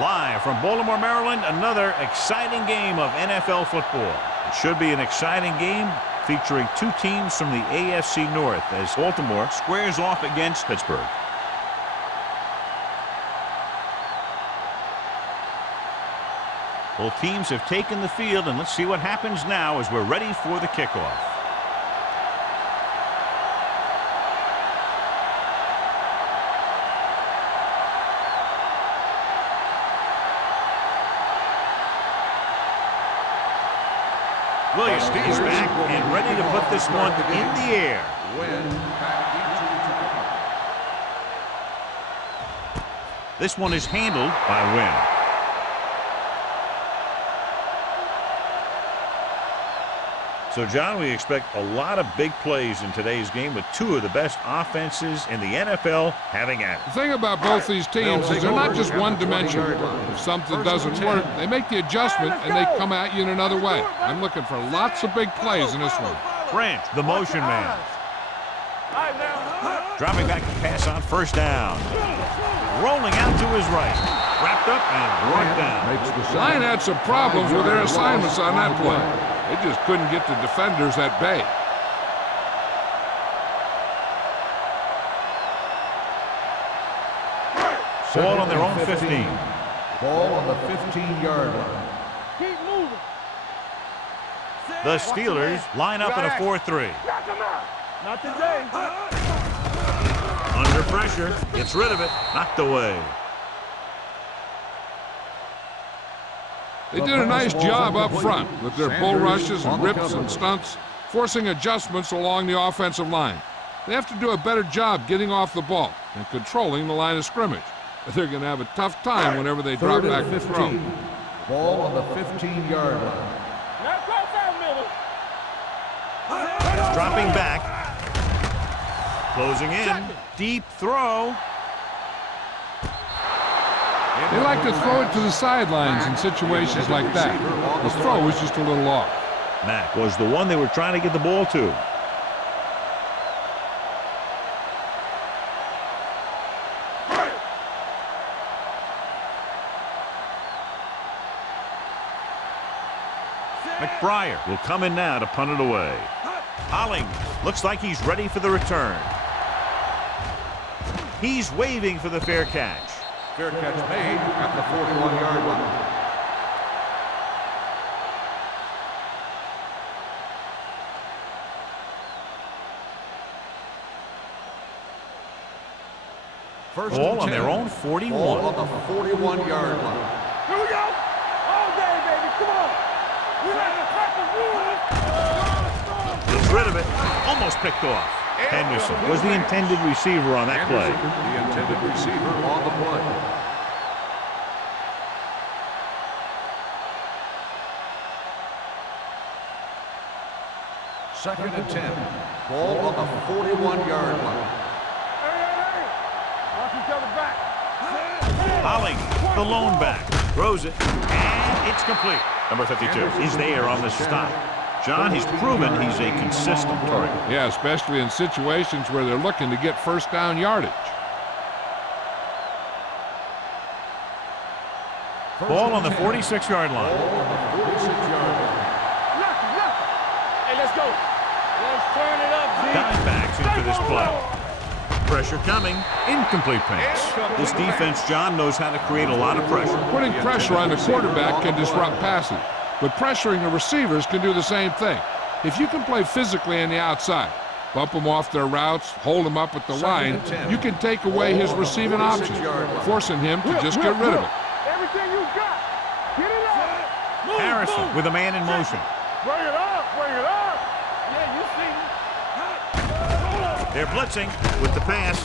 Live from Baltimore, Maryland, another exciting game of NFL football. It should be an exciting game featuring two teams from the AFC North as Baltimore squares off against Pittsburgh. Both teams have taken the field, and let's see what happens now as we're ready for the kickoff. Williams is back and ready to put this one in the air. This one is handled by Wynn. So, John, we expect a lot of big plays in today's game with two of the best offenses in the NFL having at it. The thing about both these teams is they're not just one-dimensional. If something doesn't work, they make the adjustment and they come at you in another way. I'm looking for lots of big plays in this one. Branch, the motion man. Dropping back to pass on first down. Rolling out to his right. Wrapped up and brought down. The line had some problems with their assignments on that play. They just couldn't get the defenders at bay. Ball on their own 15. Ball on the 15-yard line. Keep moving. The Steelers line up in a 4-3. Not today. Under pressure, gets rid of it, knocked away. They did a nice job up front with their bull rushes and rips and stunts, forcing adjustments along the offensive line. They have to do a better job getting off the ball and controlling the line of scrimmage. But they're going to have a tough time whenever they drop back to throw. Ball on the 15-yard line. Not close out, Miller. Dropping back. Closing in. Deep throw. They like to throw it to the sidelines in situations like that. The throw was just a little off. Mack was the one they were trying to get the ball to. McBriar will come in now to punt it away. Holling looks like he's ready for the return. He's waving for the fair catch. Fair catch made at the 41-yard line. Ball on their own 41. Ball on the 41-yard line. Here we go. All day, baby. Come on. We like to crack the rule. Gets rid of it. Almost picked off. Henderson was the intended receiver on that play. The intended receiver on the play. Second and 10. Ball on the 41-yard line. Hey. Watch each other back. Holling, the lone back, throws it, and it's complete. Number 52 is there on the stop. John, he's proven he's a consistent target. Yeah, especially in situations where they're looking to get first down yardage. Ball on the 46-yard line. Hey, let's go. Let's turn it up, Z. Diamondbacks into this play. Pressure coming. Incomplete pass. This defense, John, knows how to create a lot of pressure. Putting pressure on the quarterback can disrupt passing, but pressuring the receivers can do the same thing. If you can play physically on the outside, bump them off their routes, hold them up at the line, you can take away his receiving options, forcing him to just get rid of it. Everything you got. Get it up. Harrison with a man in motion. Bring it up. Bring it up. Yeah, you see. They're blitzing with the pass.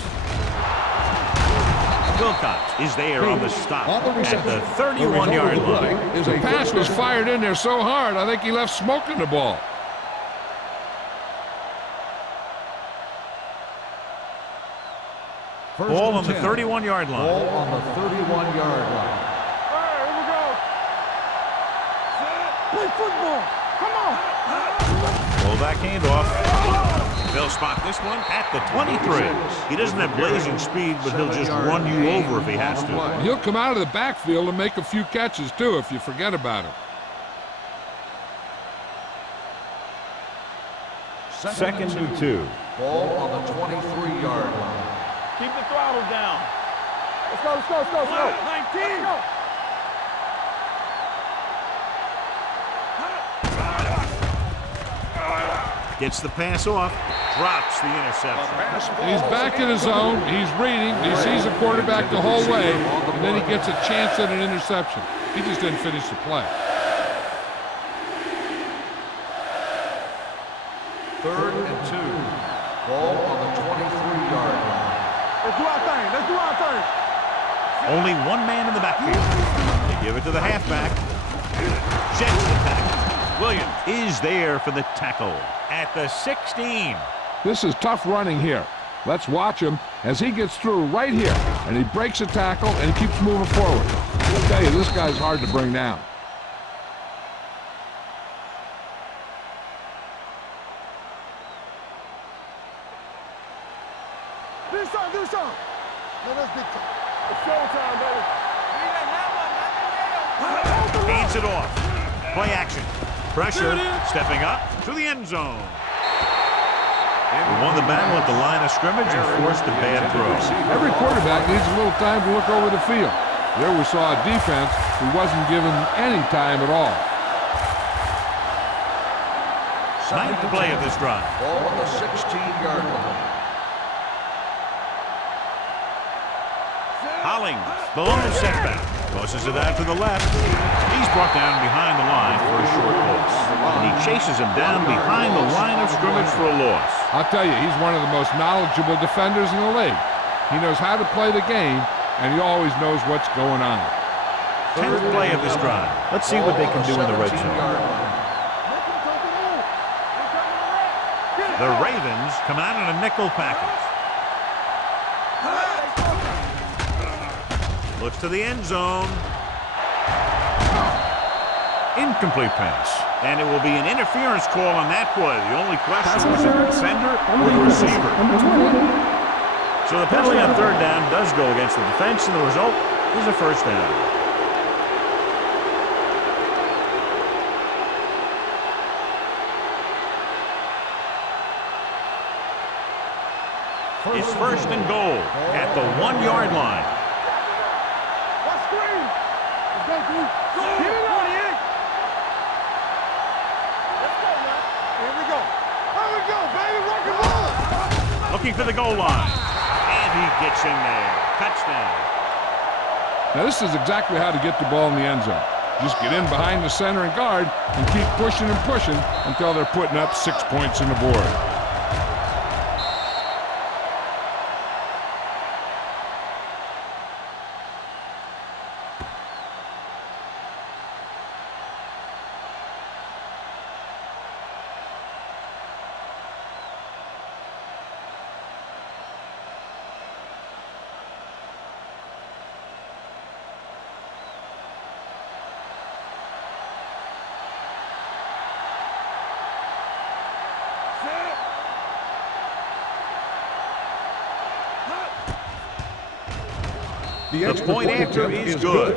Wilcox is there on the stop at the 31-yard line. The pass was fired in there so hard, I think he left smoke in the ball. Ball on the 31-yard line. Ball on the 31-yard line. All right, here we go. Play football. Come on. Pull back handoff. They'll spot this one at the 23. He doesn't have blazing speed, but he'll just run you over if he has to. He'll come out of the backfield and make a few catches, too, if you forget about him. Second and 2. Ball on the 23-yard line. Keep the throttle down. Let's go, let's go, let's go, let's go. 19. Let's go. Gets the pass off, drops the interception. He's back in his zone. He's reading. He sees the quarterback the whole way, and then he gets a chance at an interception. He just didn't finish the play. Third and 2. Ball on the 23-yard line. Let's do our thing. Let's do our thing. Only one man in the backfield. They give it to the halfback. Sheds the tackle. Williams is there for the tackle at the 16. This is tough running here. Let's watch him as he gets through right here, and he breaks a tackle and he keeps moving forward. I'll tell you, this guy's hard to bring down. Do something, do something. Let us get time. It's showtime, baby. Feeds it off. Play action. Pressure, stepping up to the end zone. He won the battle at the line of scrimmage and forced a bad throw. Every quarterback needs a little time to look over the field. There we saw a defense who wasn't given any time at all. Ninth play of this drive. Ball on the 16-yard line. Hollings, the lone setback. Tosses it out to the left. He's brought down behind the line for a short loss. And he chases him down behind the line of scrimmage for a loss. I'll tell you, he's one of the most knowledgeable defenders in the league. He knows how to play the game, and he always knows what's going on. 10th play of this drive. Let's see what they can do in the red zone. The Ravens come out in a nickel package. Looks to the end zone. Incomplete pass. And it will be an interference call on that play. The only question was it the defender or the receiver. So the penalty on third down does go against the defense, and the result is a first down. It's first and goal at the 1-yard line. Looking for the goal line. And he gets in there. Touchdown. Now this is exactly how to get the ball in the end zone. Just get in behind the center and guard and keep pushing and pushing until they're putting up 6 points on the board. The point after is good.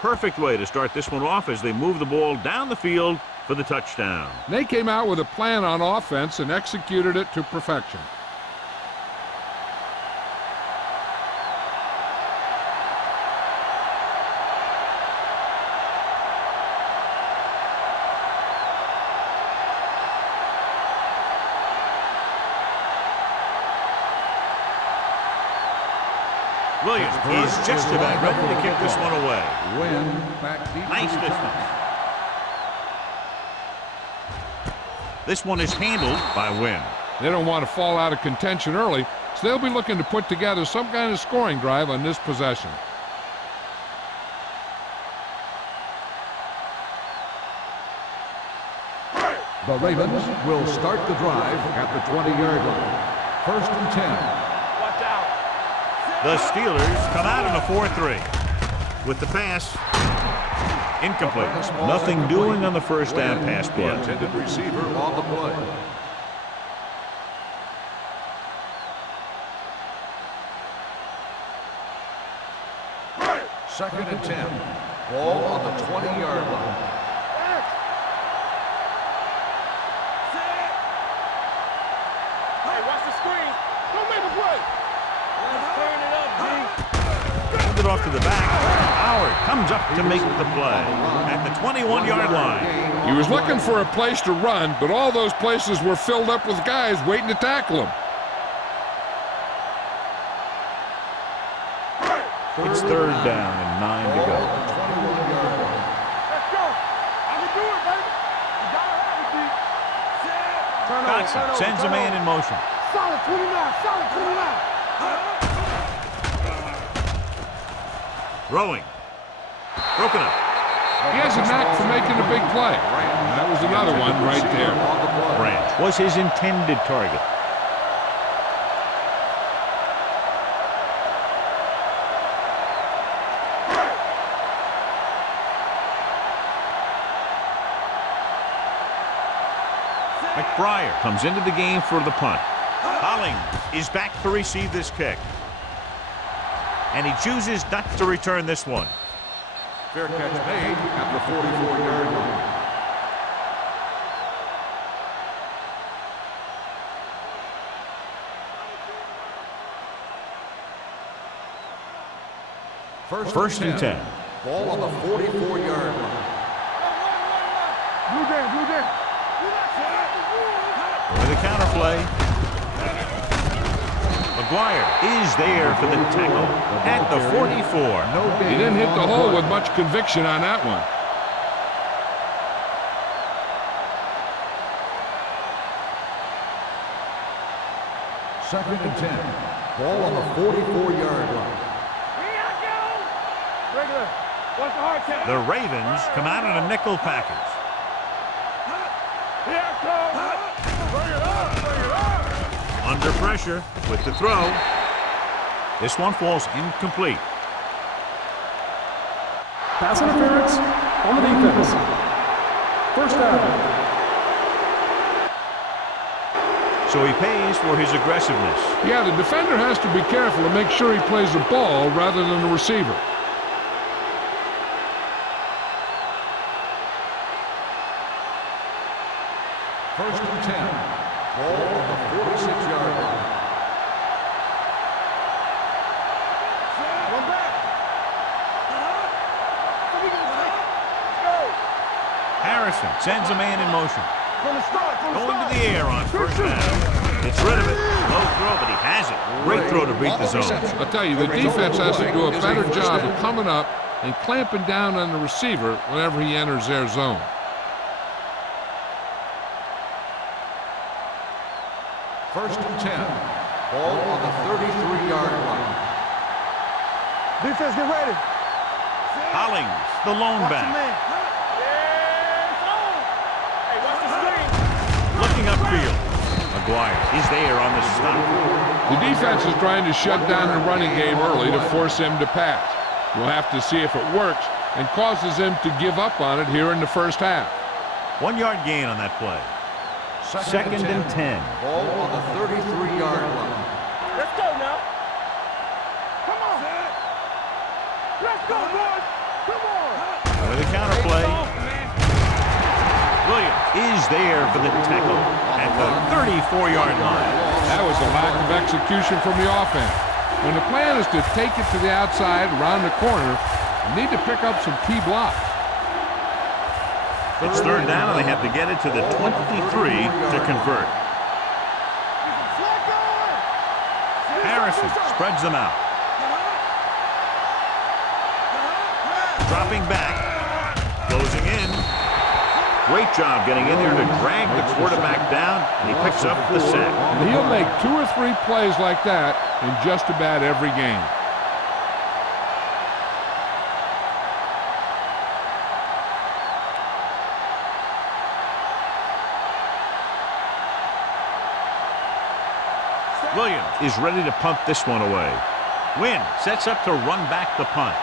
Perfect way to start this one off as they move the ball down the field for the touchdown. They came out with a plan on offense and executed it to perfection. Williams is just about ready to kick this one away. Nice distance. This one is handled by Wynn. They don't want to fall out of contention early, so they'll be looking to put together some kind of scoring drive on this possession. The Ravens will start the drive at the 20-yard line. First and 10. The Steelers come out in a 4-3. With the pass, Incomplete. Nothing doing on the first down pass play. The intended receiver on the play. Second and 10. Ball on the 20-yard line. Hey, watch the screen. Don't make a play. Let's turn it up, G. Send it off to the back. Howard comes up to make the play at the 21-yard line. He was looking for a place to run, but all those places were filled up with guys waiting to tackle him. It's third down and 9 to go. Let's go. I can do it, baby. You gotta have it, G. Dotson sends a man in motion. Solid 29. Solid 29. Throwing. Broken up. He has a knack for making a big play. That was another one right there. Branch was his intended target. McBriar comes into the game for the punt. Holling is back to receive this kick. And he chooses not to return this one. Fair catch made at the 44-yard line. First and 10. Ball on the 44-yard line. Blue down, blue down. With a counter play. McGuire is there for the tackle at the 44. He didn't hit the hole with much conviction on that one. Second and 10. Ball on the 44-yard line. Regular. Watch the hard count. The Ravens come out in a nickel package. Here it comes. Bring it up. Bring it up. Under pressure with the throw. This one falls incomplete. Pass interference on the defense. First down. So he pays for his aggressiveness. Yeah, the defender has to be careful to make sure he plays the ball rather than the receiver. First and 10. Ball on the 46-yard line. One back. Let's go. Harrison sends a man in motion. From the start. From the Going start. to the air on first down. Gets rid of it. Low throw, but he has it. Great throw to beat the zone. I'll tell you, the defense has to do a better job of coming up and clamping down on the receiver whenever he enters their zone. First and 10. Ball on the 33-yard line. Defense, get ready. Hollings, the lone Watch the back. man. Yeah, it's on. Hey, watch the screen. Looking upfield. McGuire, he's there on the stop. The defense is trying to shut down the running game early to force him to pass. We'll have to see if it works and causes him to give up on it here in the first half. 1 yard gain on that play. Second and 10. Ball on the 33-yard line. Let's go now. Come on. Let's go, boys. Come on. With a counter play. Williams is there for the tackle at the 34-yard line. That was a lack of execution from the offense. When the plan is to take it to the outside, around the corner, you need to pick up some key blocks. It's third down, and they have to get it to the 23 to convert. Harrison spreads them out. Dropping back. Closing in. Great job getting in there to drag the quarterback down, and he picks up the sack. And he'll make 2 or 3 plays like that in just about every game. Williams is ready to punt this one away. Wynn sets up to run back the punt.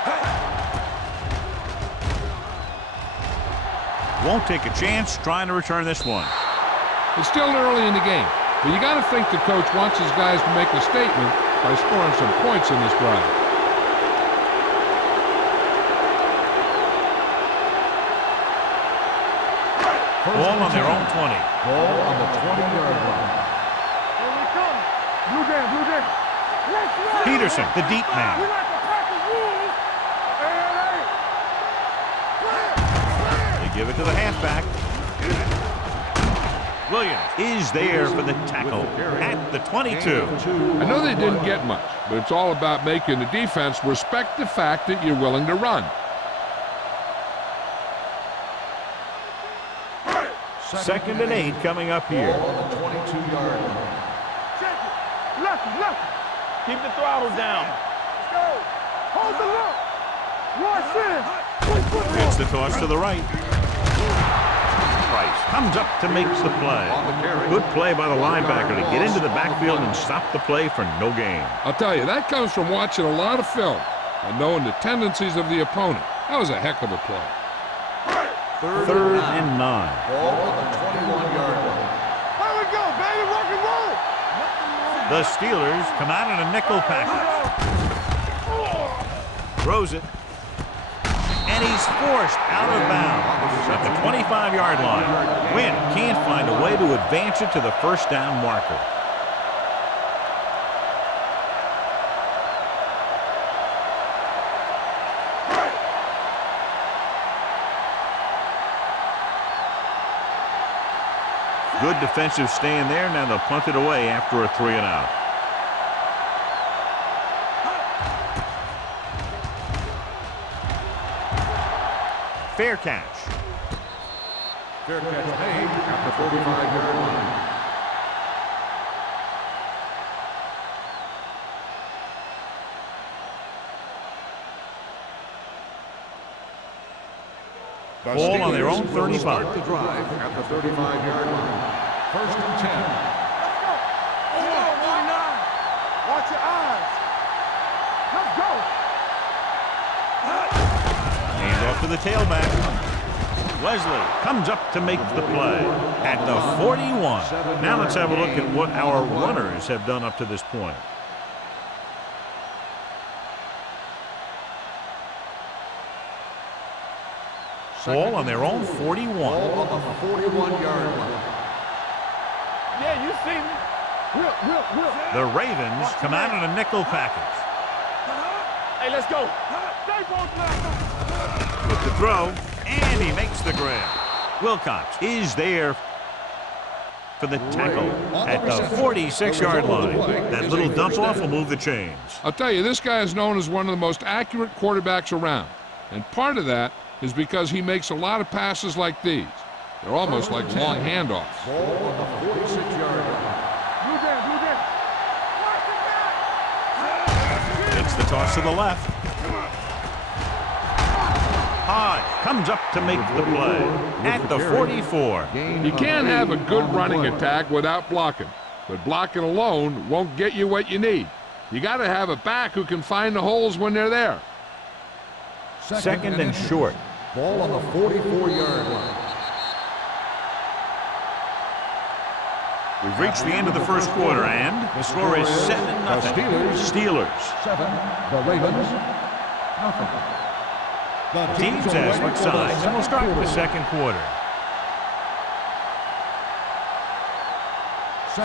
Won't take a chance trying to return this one. It's still early in the game, but you got to think the coach wants his guys to make a statement by scoring some points in this drive. Ball on their own 20. Ball on the 20-yard line. Here we come. Blue Jam, Blue Jam. Let's run. Peterson, the deep We man. like to practice rules. And hey. They give it to the halfback. Williams is there for the tackle at the 22. I know they didn't get much, but it's all about making the defense respect the fact that you're willing to run. Second and 8 coming up here. Ball on the 22-yard line. Check it. Left. Keep the throttle down. Let's go. Hold the look. Rush in. It's the toss to the right. Price comes up to make the play. Good play by the linebacker to get into the backfield and stop the play for no gain. I'll tell you, that comes from watching a lot of film and knowing the tendencies of the opponent. That was a heck of a play. Third and 9. Ball on the 21-yard line. Here we go, baby. Rock and roll. The Steelers come out in a nickel package. Throws it. And he's forced out of bounds at the 25-yard line. Wynn can't find a way to advance it to the first down marker. Good defensive stand there. Now they'll punt it away after a 3 and out. Fair catch. Fair catch made at the 45-yard line. Ball on their own 35. Start the drive at the 35-yard line. First and 10. Let's go. Watch your eyes. Let's go. Hand off to the tailback. Wesley comes up to make the play at the 41. Now let's have a look at what our runners have done up to this point. Ball on their own 41. Ball on the 41-yard line. Yeah, you see me. Whip. The Ravens come out in a nickel package. Hey, let's go. Stay on left. With the throw, and he makes the grab. Wilcox is there for the tackle at the 46-yard line. That little dump off will move the chains. I'll tell you, this guy is known as one of the most accurate quarterbacks around. And part of that is because he makes a lot of passes like these. They're almost like long handoffs. Ball on the 46-yard line. Blue Jam. Watch it back. It's the toss to the left. Hodge comes up to make the play at the 44. You can't have a good running attack without blocking, but blocking alone won't get you what you need. You got to have a back who can find the holes when they're there. Second and short. Ball on the 44-yard line. We've reached the end of the first quarter, and the score is 7-0. Steelers. 7. The Ravens. Nothing. The Teams as switch sides, and we'll start the second quarter.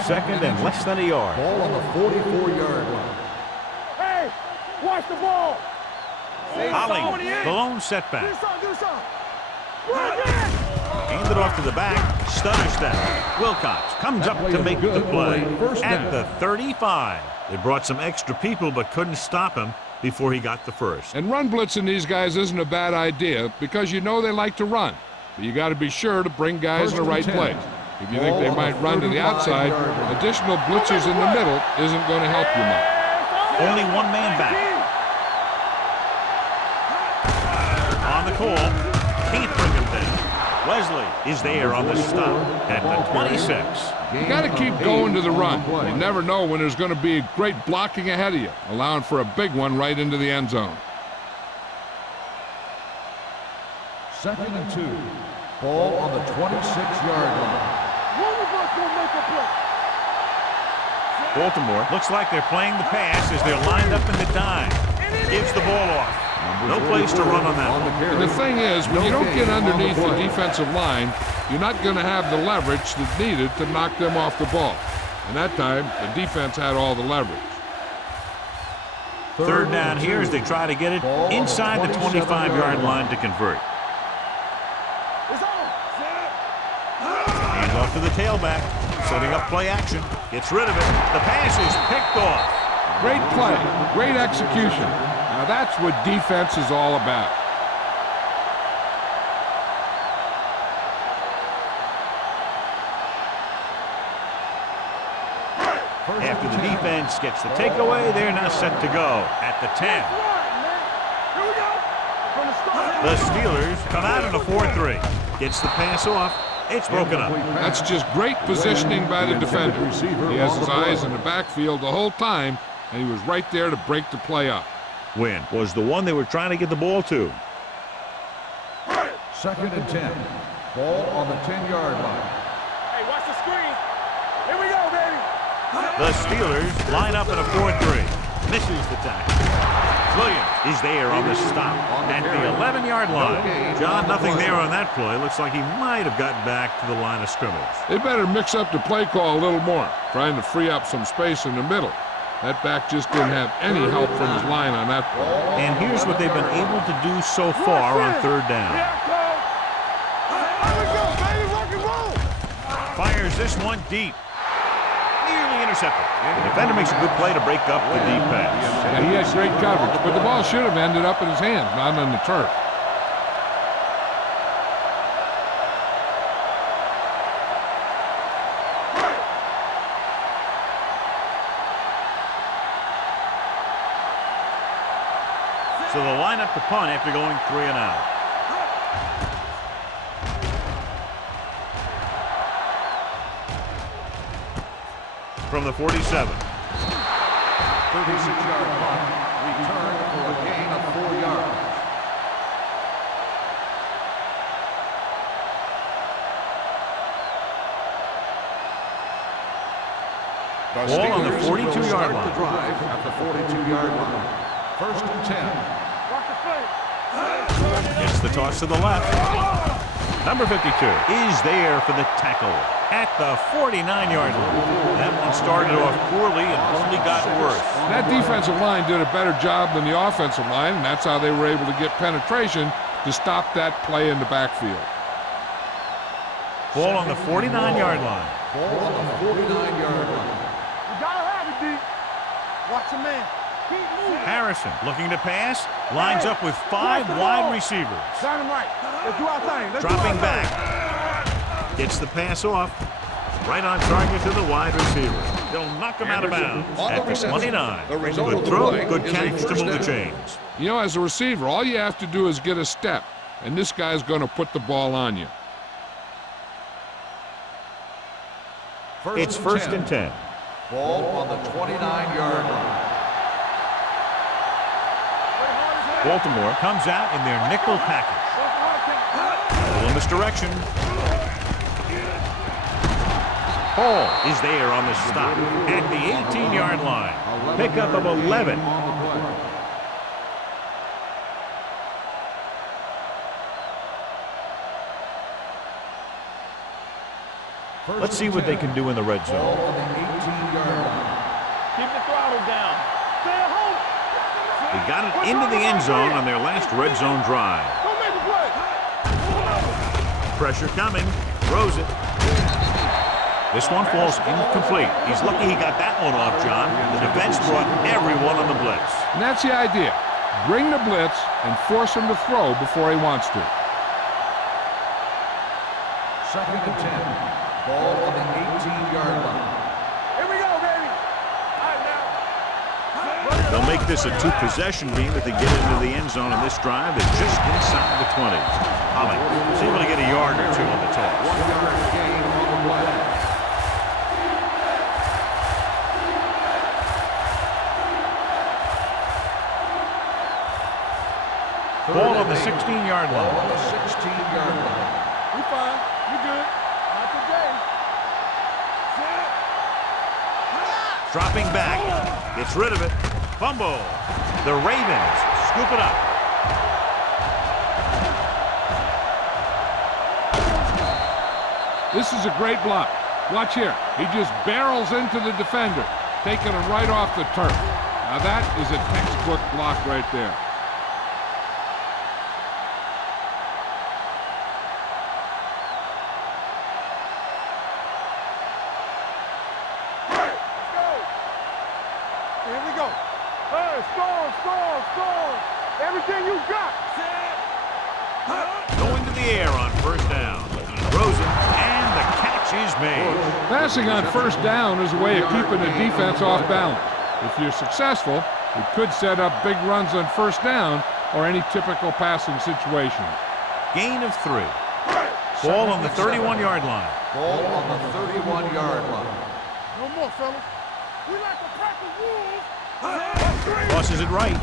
Second and less than a yard. Ball on the 44-yard line. Hey, watch the ball. Holly, the lone setback. Do something. Run in. Handed off to the back, stutter step. Wilcox comes up to make the play at the 35. They brought some extra people but couldn't stop him before he got the first. And run blitzing these guys isn't a bad idea because you know they like to run. But you got to be sure to bring guys in the right place. If you think they might run to the outside, additional blitzers in the middle isn't going to help you much. Only one man back. On the call. Can't bring him down. Wesley is there on the stop at the 26. You got to keep going to the run. You never know when there's going to be great blocking ahead of you, allowing for a big one right into the end zone. Second and 2. Ball on the 26-yard line. One of us will make a play. Baltimore looks like they're playing the pass as they're lined up in the dime. Gives the ball off. No place to run on that one. And the thing is, when you don't get underneath the defensive line, you're not going to have the leverage that's needed to knock them off the ball. And that time, the defense had all the leverage. Third down here as they try to get it inside the 25-yard line to convert. It's on. Hands off to the tailback. Setting up play action. Gets rid of it. The pass is picked off. Great play, great execution. Now that's what defense is all about. After the defense gets the takeaway, they're now set to go at the 10. Here we go. From the start. The Steelers come out in a 4-3. Gets the pass off. It's broken up. That's just great positioning by the defender. He has his eyes in the backfield the whole time, and he was right there to break the play up. Win was the one they were trying to get the ball to. 2nd and 10. Ball on the 10-yard line. Hey, watch the screen. Here we go, baby. The Steelers line up in a 4-3. Misses the tackle. Williams is there on the stop at the 11-yard line. John, nothing there on that play. Looks like he might have gotten back to the line of scrimmage. They better mix up the play call a little more, trying to free up some space in the middle. That back just didn't have any help from his line on that play. And here's what they've been able to do so far on third down. Here we go, baby. Rock and roll. Fires this one deep. Nearly intercepted. The defender makes a good play to break up the deep pass. Yeah, he had great coverage, but the ball should have ended up in his hands, not on the turf. So they'll line up to punt after going 3 and out. From the 47. 36-yard punt. Return for a gain of 4 yards. Ball on the 42-yard line. The drive at the 42-yard line. 1st and 10. Watch the play. Gets the toss to the left. Number 52 is there for the tackle at the 49-yard line. That one started off poorly and only got worse. That defensive line did a better job than the offensive line, and that's how they were able to get penetration to stop that play in the backfield. Ball on the 49-yard line. Ball on the 49-yard line. You gotta have it, D. Watch your man. Keep moving. Harrison looking to pass. Lines up with 5 wide receivers. Sign him right. Let's do our thing. Let's Dropping do our thing. back. Gets the pass off. Right on target to the wide receiver. They'll knock him out of bounds at the 29. Good throw, good catch to move the chains. You know, as a receiver, all you have to do is get a step, and this guy's going to put the ball on you. It's 1st and 10. Ball on the 29-yard line. Baltimore comes out in their nickel package. A little misdirection. Hall is there on the stop at the 18-yard line. Pickup of 11. Let's see what they can do in the red Ball zone. on the 18-yard line. Keep the throttle down. Stay at home. They got it into the end zone on their last red zone drive. Don't make a play. Pressure coming. Throws it. This one falls incomplete. He's lucky he got that one off, John. The defense brought everyone on the blitz. And that's the idea. Bring the blitz and force him to throw before he wants to. 2nd and 10. Ball on the 18-yard line. Here we go, baby. All right, now. They'll make this a 2-possession game if they get into the end zone in this drive. They're just inside the 20. Holly is able to get a yard or 2 on the toss. 1-yard gain on the play. Ball on the 16-yard Ball line. on the 16-yard line. We Dropping back. Gets rid of it. Fumble. The Ravens scoop it up. This is a great block. Watch here. He just barrels into the defender, taking him right off the turf. Now that is a textbook block right there. Here we go. Hey, score. Everything you got. Going to the air on first down. He throws it, and the catch is made. Passing on first down is a way of keeping the defense off balance. If you're successful, it could set up big runs on first down or any typical passing situation. Gain of 3. Ball on the 31-yard line. Ball on the 31-yard line. No more, fellas. We like to practice rules. Tosses it right.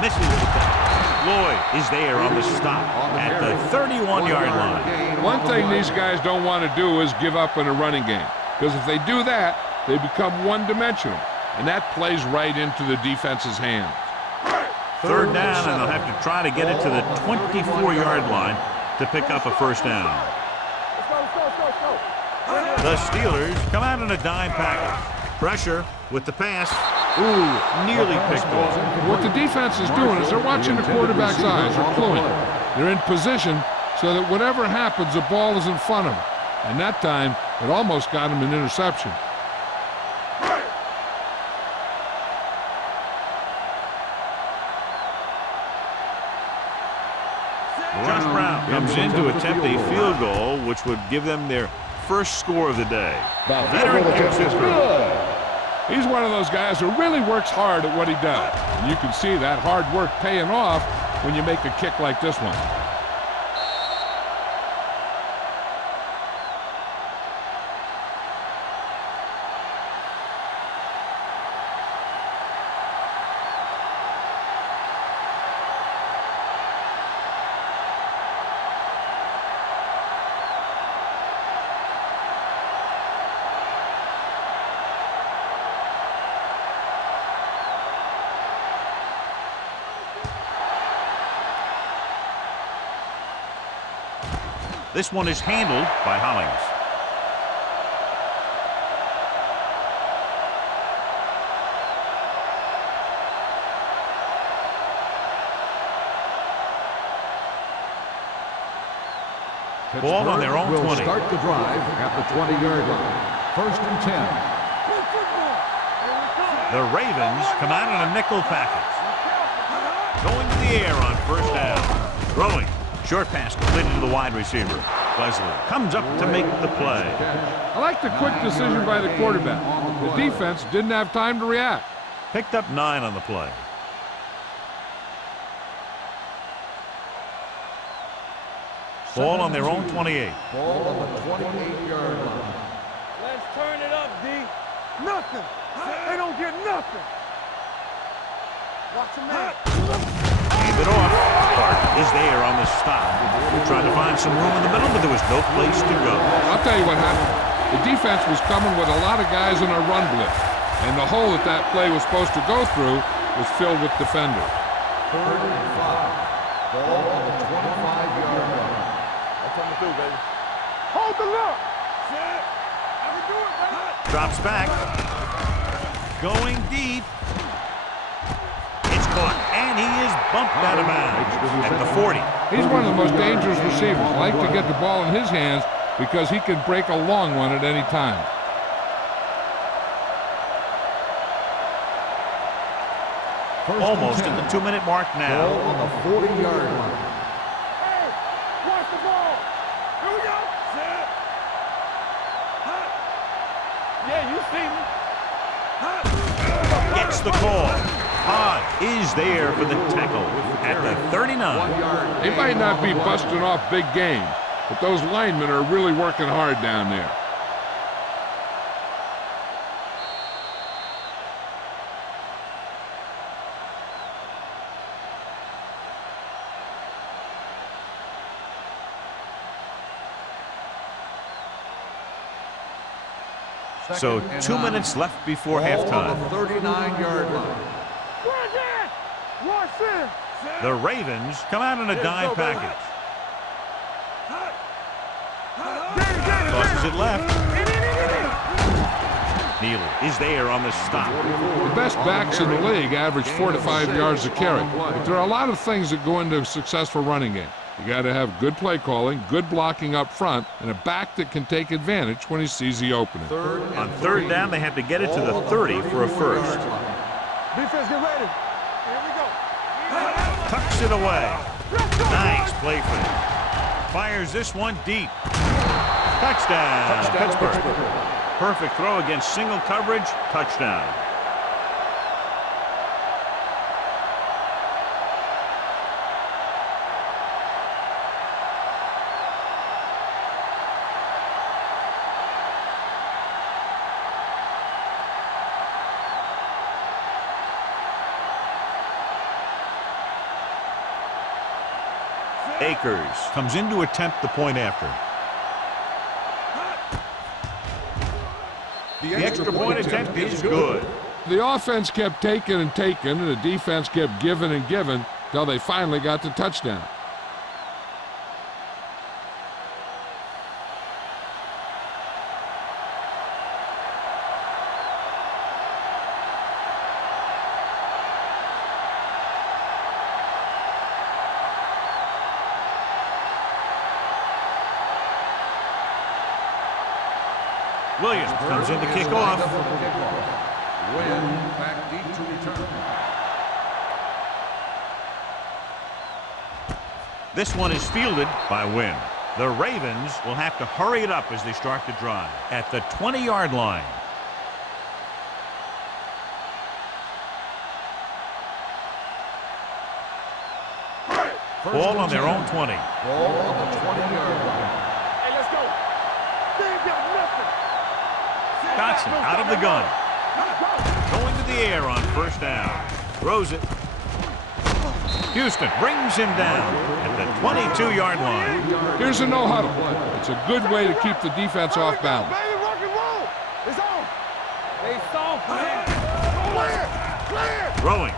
Misses the tackle. Lloyd is there on the stop at the 31-yard line. One thing these guys don't want to do is give up in a running game, because if they do that, they become one-dimensional, and that plays right into the defense's hands. Third down, and they'll have to try to get it to the 24-yard line to pick up a first down. Let's go. The Steelers come out in a dime package. Pressure with the pass. Ooh, nearly picked off. What the defense is doing is they're watching the quarterback's eyes. They're cluing. They're in position so that whatever happens, the ball is in front of them. And that time, it almost got him an interception. Josh Brown comes in to attempt a field goal, which would give them their first score of the day. Veteran kicks it through. He's one of those guys who really works hard at what he does. And you can see that hard work paying off when you make a kick like this one. This one is handled by Hollings. Ball on their own 20. Will start the drive at the 20-yard line. First and 10. The Ravens come out in a nickel package. Going to the air on first down. Throwing. Short pass completed to the wide receiver. Wesley comes up to make the play. I like the quick decision by the quarterback. The defense didn't have time to react. Picked up 9 on the play. Ball on their own 28. Ball on the 28-yard line. Let's turn it up, D. Nothing. They don't get nothing. Watch them out. Hand it off. Clark is there on the stop. They tried to find some room in the middle, but there was no place to go. I'll tell you what happened. The defense was coming with a lot of guys in a run blitz, and the hole that play was supposed to go through was filled with defenders. Third and 5. Ball on the 25-yard line. That's what I'm do, baby. Hold the look. Set. How we do it, baby? Drops back. Going deep. It's caught, and he is bumped out of bounds at the 40. He's one of the most dangerous receivers. Like to get the ball in his hands because he can break a long one at any time. Almost at the 2-minute mark now. Ball on the 40-yard line. Hey, watch the ball. Here we go. Set. Yeah, you see me. Gets the call. Todd is there for the tackle at the 39. They might not be busting off big game, but those linemen are really working hard down there. So 2 minutes left before halftime. On the 39-yard line. The Ravens come out in a dime package. Tosses it left. Neely is there on the stop. The best backs in the league average 4 to 5 yards a carry. But there are a lot of things that go into a successful running game. You got to have good play calling, good blocking up front, and a back that can take advantage when he sees the opening. On third down, they have to get it to the 30 for a first. Defense, get ready. Here we go. Tucks it away. Nice play for him. Fires this one deep. Touchdown, Pittsburgh. Perfect throw against single coverage. Touchdown. Akers comes in to attempt the point after. The extra point attempt is good. The offense kept taking and taking, and the defense kept giving and giving until they finally got the touchdown. Williams comes in to kick off. Wynn back deep to return. This one is fielded by Wynn. The Ravens will have to hurry it up as they start the drive at the 20-yard line. Ball on their own 20. Ball on the 20-yard line. Hey, let's go. They ain't got nothing. Dotson out of the gun. Going to the air on first down. Throws it. Houston brings him down at the 22-yard line. Here's a no-huddle. It's a good way to keep the defense off balance. Baby, rock and roll. It's on. They saw clear. Throwing.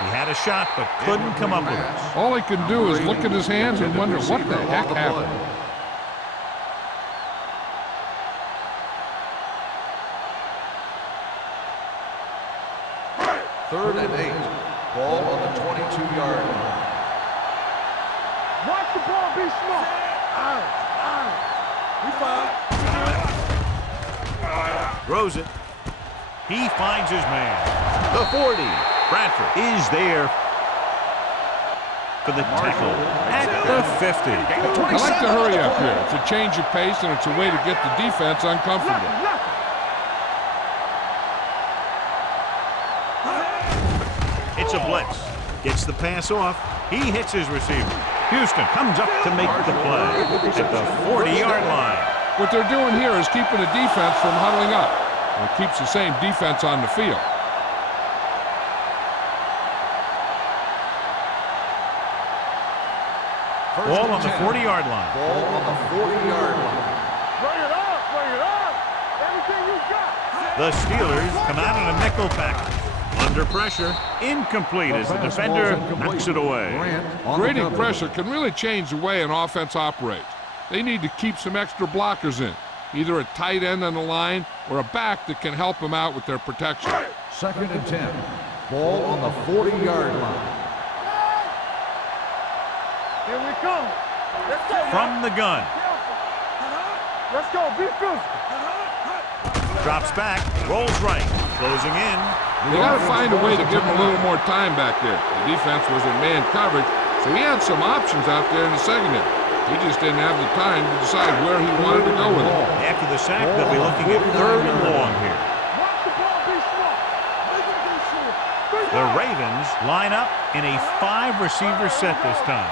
He had a shot but couldn't come up with it. All he can do is look at his hands and wonder what the heck happened. Third and 8. Ball on the 22-yard line. Watch the ball be smart. We fine. Throws it. He finds his man. The 40. Bradford is there for the tackle at the 50. I like to hurry up here. It's a change of pace, and it's a way to get the defense uncomfortable. It's a blitz. Gets the pass off. He hits his receiver. Houston comes up to make the play at the 40-yard line. What they're doing here is keeping the defense from huddling up. And it keeps the same defense on the field. Ball on the 40-yard line. Ball on the 40-yard line. Bring it up. Everything you got. The Steelers come out in a nickel package. Under pressure, incomplete as the defender knocks it away. Creating pressure can really change the way an offense operates. They need to keep some extra blockers in, either a tight end on the line or a back that can help them out with their protection. Second and 10. Ball on the 40-yard line. Here we come. Let's go. From the gun. Let's go. Be physical. Drops back, rolls right, closing in. They got to find a way to give him a little more time back there. The defense was in man coverage, so he had some options out there in the secondary. He just didn't have the time to decide where he wanted to go with it. After the sack, they'll be looking at third and long here. Watch the ball be smart. The Ravens line up in a 5-receiver set this time.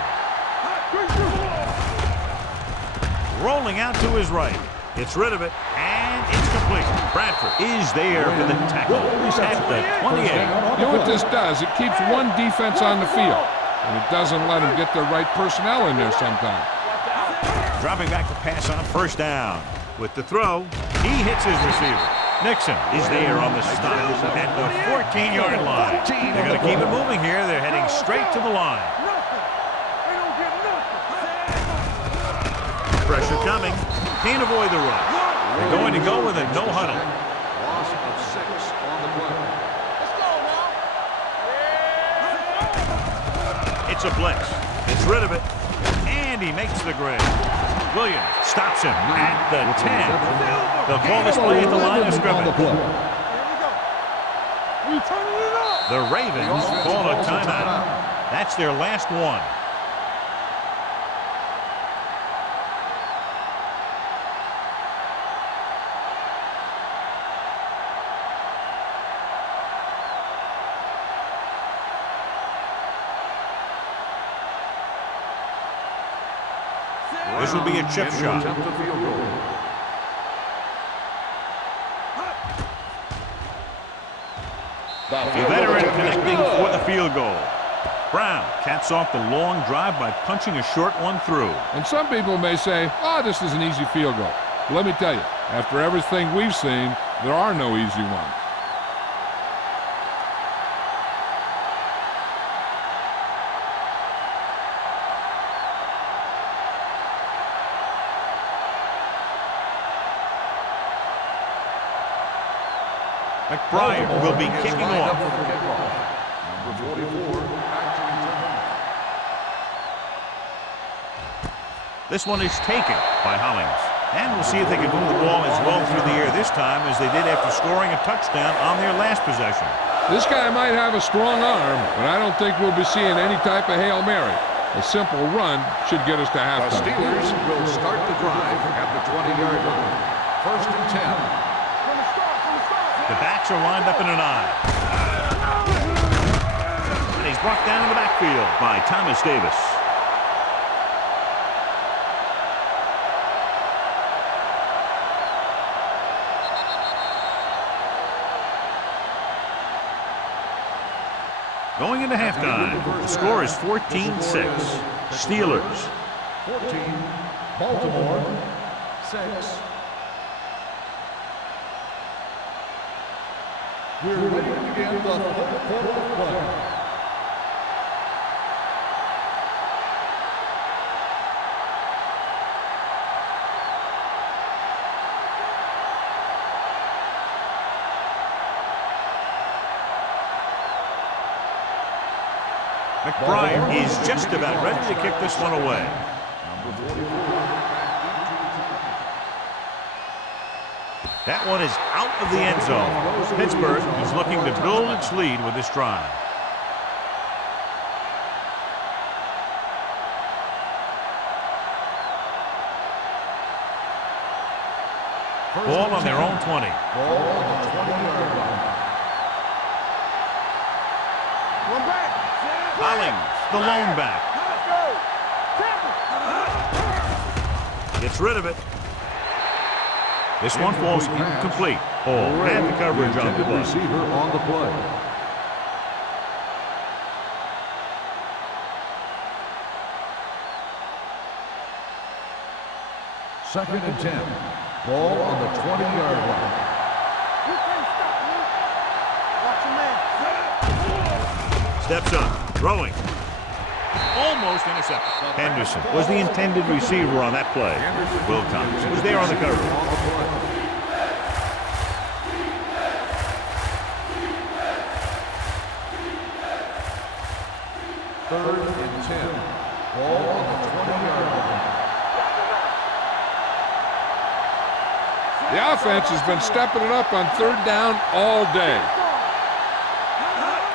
Rolling out to his right. Gets rid of it, and it's complete. Bradford is there for the tackle at the 28. You know what this does? It keeps one defense on the field, and it doesn't let them get the right personnel in there sometimes. Dropping back to pass on first down. With the throw, He hits his receiver. Nixon is there on the stop at the 14-yard line. They're going to keep it moving here. They're heading straight to the line. Pressure coming. Can't avoid the rush. They're going to go with a no huddle. Loss of 6 on the play. It's a blitz. Gets rid of it. And he makes the grade. Williams stops him at the 10. They'll call this play at the line of scrimmage. The Ravens call a timeout. That's their last one. This will be a chip shot. The veteran connecting for the field goal. Brown caps off the long drive by punching a short one through. And some people may say, oh, this is an easy field goal. But let me tell you, after everything we've seen, there are no easy ones. McBride will be kicking off. Number 44, back to return. This one is taken by Hollings. And we'll see if they can move the ball as well through the air this time as they did after scoring a touchdown on their last possession. This guy might have a strong arm, but I don't think we'll be seeing any type of Hail Mary. A simple run should get us to halftime. The Steelers will start the drive at the 20-yard line. First and 10. The backs are lined up in an eye. And he's brought down in the backfield by Thomas Davis. Going into halftime, the score is 14-6. Steelers. 14, Baltimore, 6. We're ready to begin the third quarter of play. McBride is just about ready to kick this one away. Number 44. That one is out of the end zone. Pittsburgh is looking to build its lead with this drive. Ball on their own 20. Ball on the 20-yard line. One back. Hollings, the lone back. Gets rid of it. This one falls incomplete. Hall had the coverage on the play. Receiver on the play. Second and 10. Ball on the 20-yard line. Steps up, throwing. Almost intercepted. Henderson was the intended receiver on that play. Wilcox was there on the cover. Third and 10. Ball on the 20-yard line. The offense has been stepping it up on third down all day.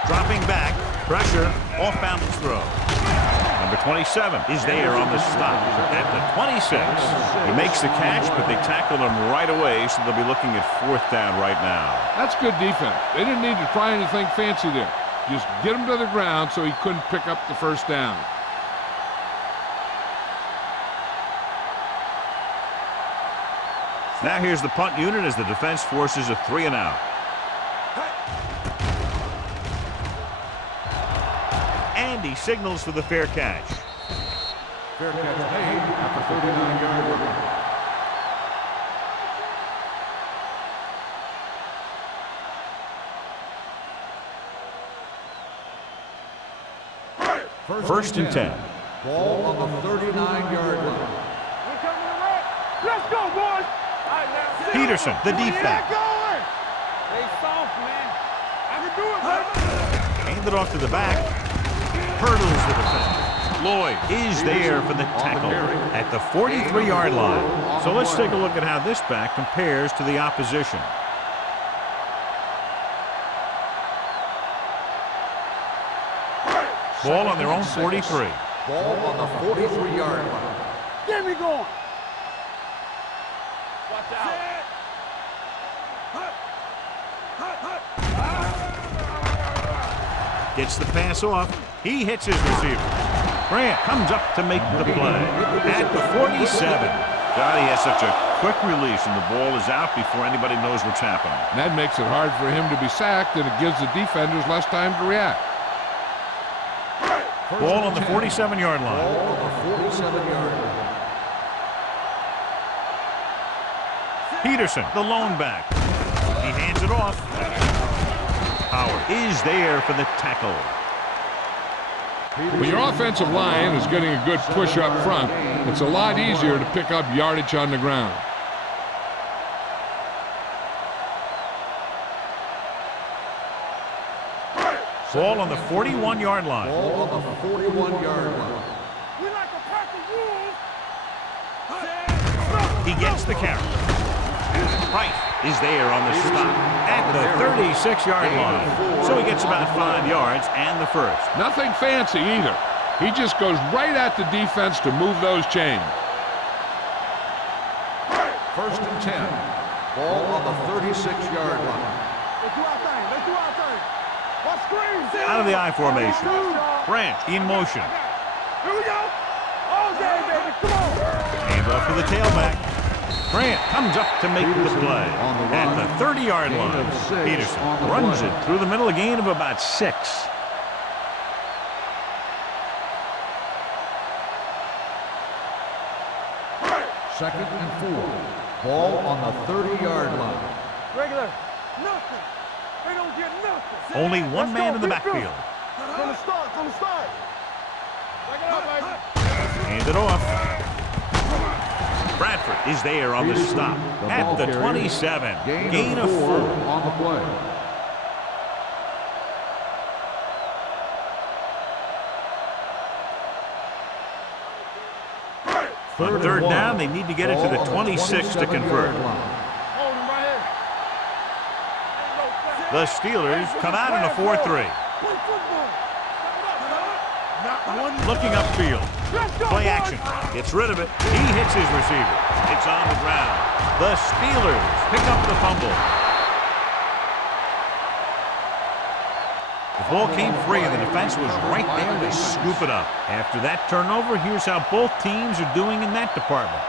Dropping back, pressure, off-balance throw. Number 27 is there on the stop at the 26. He makes the catch, but they tackled him right away, so they'll be looking at fourth down right now. That's good defense. They didn't need to try anything fancy there. Just get him to the ground so he couldn't pick up the first down. Now here's the punt unit as the defense forces a 3-and-out. And he signals for the fair catch. Fair catch made at the 39-yard line. First and 10. Ball on the 39-yard line. Let's go, boys. Peterson, the Get defense. going. Stay soft, man. I can do it, man. Hand it off to the back. Hurdles the defender. Lloyd is there for the tackle at the 43-yard line. So let's take a look at how this back compares to the opposition. Ball on their own 43. Ball on the 43-yard line. Get me going. Watch out. Gets the pass off. He hits his receiver. Grant comes up to make the play at the 47. God, he has such a quick release, and the ball is out before anybody knows what's happening. And that makes it hard for him to be sacked, and it gives the defenders less time to react. Ball on the 47-yard line. Ball on the 47-yard line. Peterson, the lone back. He hands it off. Howard is there for the tackle. When your offensive line is getting a good push up front, it's a lot easier to pick up yardage on the ground. Ball on the 41-yard line. Ball on the 41-yard line. We like to pack the rules. He gets the carry. Price is there on the stop at the 36-yard line. So he gets about 5 yards and the first. Nothing fancy either. He just goes right at the defense to move those chains. First and 10. Ball on the 36-yard line. Let's do our thing. Let's do our thing. What screens? Out of the I formation. Branch in motion. Here we go. All day, baby. Come on. Hand off to the tailback. Grant comes up to make the play at the 30-yard line. Peterson runs it through the middle, a gain of about 6. Second and 4. Ball on the 30-yard line. Regular. Nothing. They don't get nothing. Only one man in the backfield. From the start. From the start. Back it up, baby. Hand it off. Bradford is there on the stop at the 27. Gain of 4. On the play. On third down, they need to get it to the 26 to convert. Hold him right here. The Steelers come out in a 4-3. Play football. Not one. Looking upfield. Let's go, Play boys. action. Gets rid of it. He hits his receiver. It's on the ground. The Steelers pick up the fumble. The ball came free, and the defense was right there to scoop it up. After that turnover, here's how both teams are doing in that department.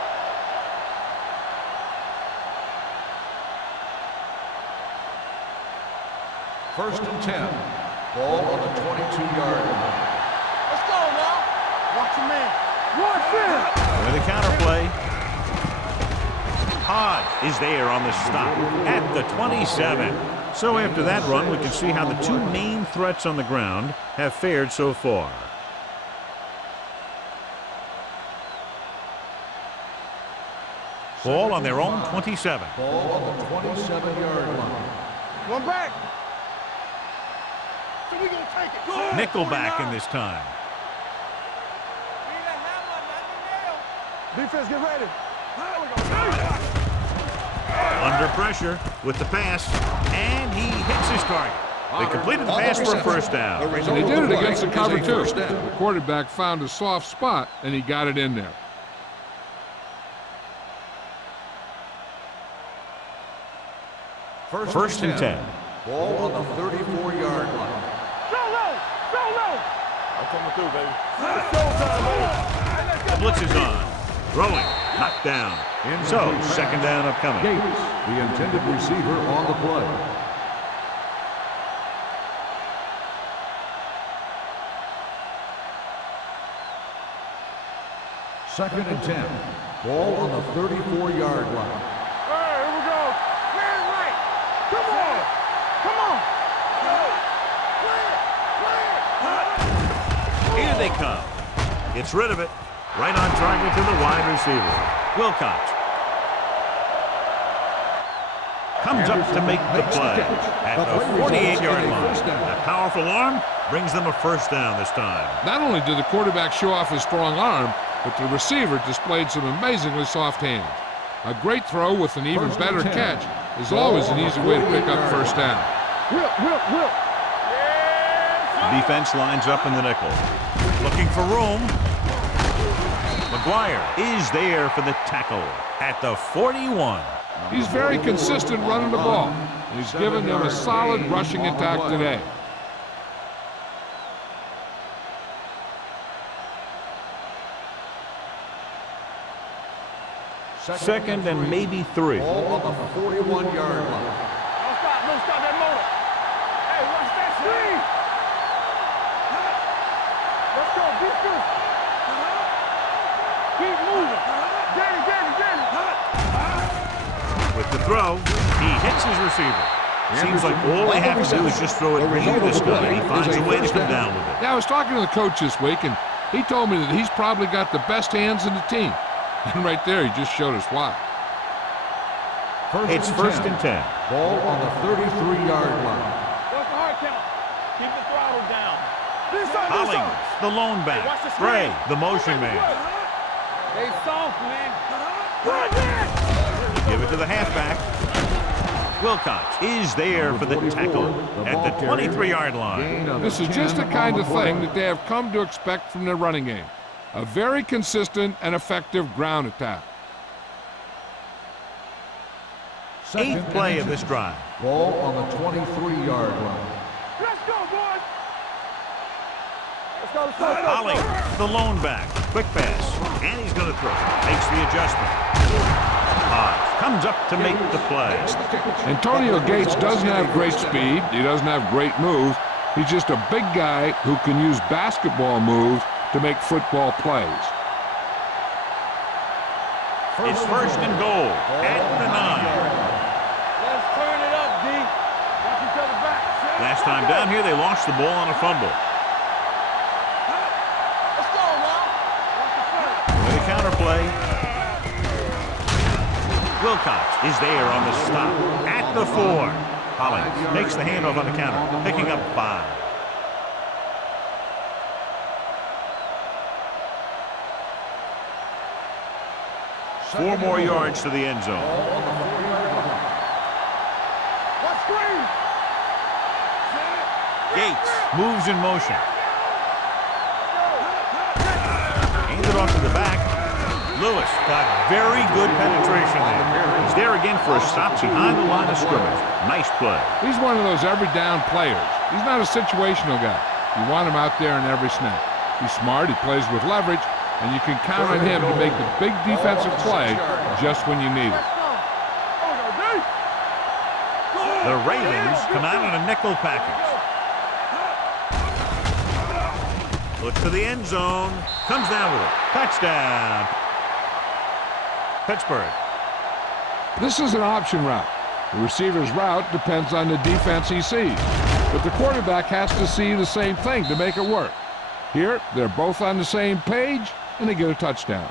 First and 10. Ball on the 22-yard line. Let's go now. Watch your man. Watch him. With a counterplay. Hodge is there on the stop at the 27. So after that run, we can see how the two main threats on the ground have fared so far. Ball on their own 27. Ball on the 27-yard line. One back. So we gonna take it. Go. Nickelback in this time. Defense, get ready. Under pressure with the pass, and he hits his target. They completed the pass for a first down. And they did it against the cover, too. The quarterback found a soft spot, and he got it in there. First and 10. Ball on the 34-yard line. Solo. I'm coming through, baby. The blitz is on. Throwing. Knocked down. So, second down upcoming. Gates, the intended receiver on the play. Second and 10. Ball on the 34-yard line. Hey, here we go. Man right. Come on. Here they come. Gets rid of it. Right on target to the wide receiver. Wilcox comes up to make the play at the 48-yard line. That powerful arm brings them a first down this time. Not only did the quarterback show off his strong arm, but the receiver displayed some amazingly soft hands. A great throw with an even better catch is always an easy way to pick up first down. Will. Defense lines up in the nickel. Looking for room. McGuire is there for the tackle at the 41. He's very consistent running the ball. He's given them a solid rushing attack today. Second and maybe 3. Ball on the 41-yard line. Don't stop that motor. Hey, watch that screen. Let's go, defense. Keep moving. Get it. With the throw, he hits his receiver. Seems like all they have to do is just throw it near this guy. He finds a way to come down with it. Yeah, I was talking to the coach this week, and he told me that he's probably got the best hands in the team. And right there, he just showed us why. It's first and 10. Ball on the 33-yard line. What's the hard count? Keep the throttle down. Hollings, the lone back. Gray, the motion man. They soft, man. Give it to the halfback. Wilcox is there for the tackle at the 23-yard line. This is just the kind of thing that they have come to expect from their running game. A very consistent and effective ground attack. Eighth play of this drive. Ball on the 23-yard line. Let's go, boys. Let's go. Hollings, the lone back. Quick pass. And he's going to throw. Makes the adjustment. Hodge comes up to make the play. Antonio Gates doesn't have great speed. He doesn't have great moves. He's just a big guy who can use basketball moves to make football plays. It's first and goal at the 9. Let's turn it up, D. Watch each other back. Last time down here, they lost the ball on a fumble. Let's go, Mom. With a counter play. Wilcox is there on the stop at the 4. Hollings makes the handoff on the counter, picking up 5. Four more yards to the end zone. Gates moves in motion. Hands it off to the back. Lewis got very good penetration there. He's there again for a stop behind the line of scrimmage. Nice play. He's one of those every down players. He's not a situational guy. You want him out there in every snap. He's smart, he plays with leverage, and you can count on him to make the big defensive play just when you need it. The Ravens come out in a nickel package. Looks to the end zone. Comes down with it. Touchdown. Pittsburgh. This is an option route. The receiver's route depends on the defense he sees. But the quarterback has to see the same thing to make it work. Here, they're both on the same page, and they get a touchdown.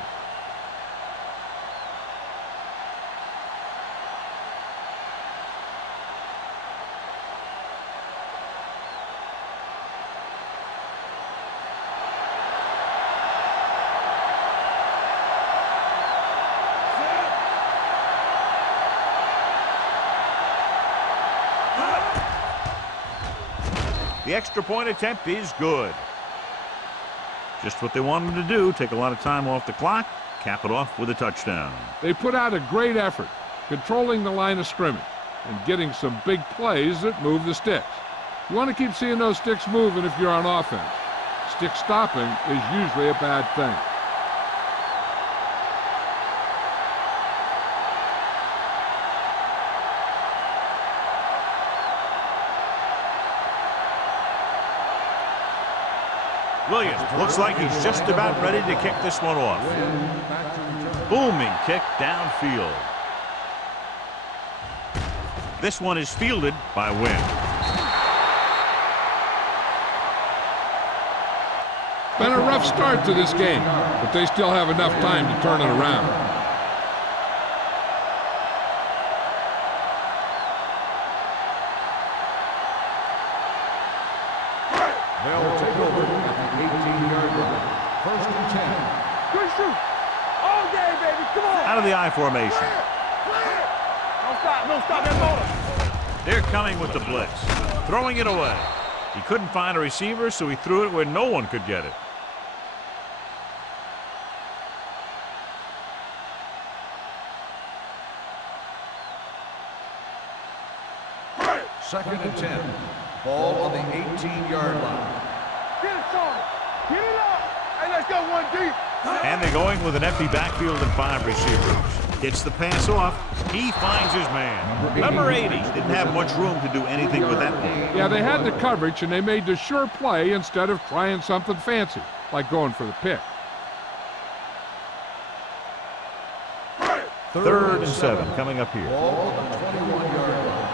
The extra point attempt is good. Just what they wanted to do, take a lot of time off the clock, cap it off with a touchdown. They put out a great effort, controlling the line of scrimmage and getting some big plays that move the sticks. You want to keep seeing those sticks moving if you're on offense. Stick stopping is usually a bad thing. Williams looks like he's just about ready to kick this one off. Booming kick downfield. This one is fielded by Wynn. Been a rough start to this game, but they still have enough time to turn it around. They'll take over at the 18-yard line. First and 10. Good shoot. All day, baby. Come on. Out of the I formation. Don't stop that motor. They're coming with the blitz. Throwing it away. He couldn't find a receiver, so he threw it where no one could get it. Second and 10. Ball on the 18-yard line. Get it, Sean. Get it up. Hey, let's go one deep. And they're going with an empty backfield and 5 receivers. Gets the pass off. He finds his man. Number 80 didn't have much room to do anything with that one. Yeah, they had the coverage, and they made the sure play instead of trying something fancy, like going for the pick. Third and 7 coming up here. Ball on the 21-yard line.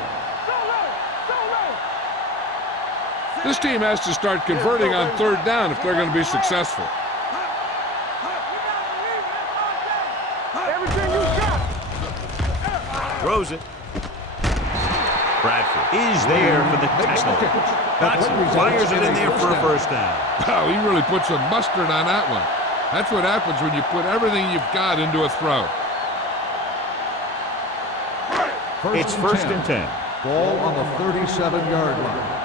This team has to start converting on third down if they're going to be successful. Everything you got. Throws it. Bradford is there for the tackle. Dotson fires it in there for a first down. Wow, he really put some mustard on that one. That's what happens when you put everything you've got into a throw. It's first and 10. Ball on the 37-yard line.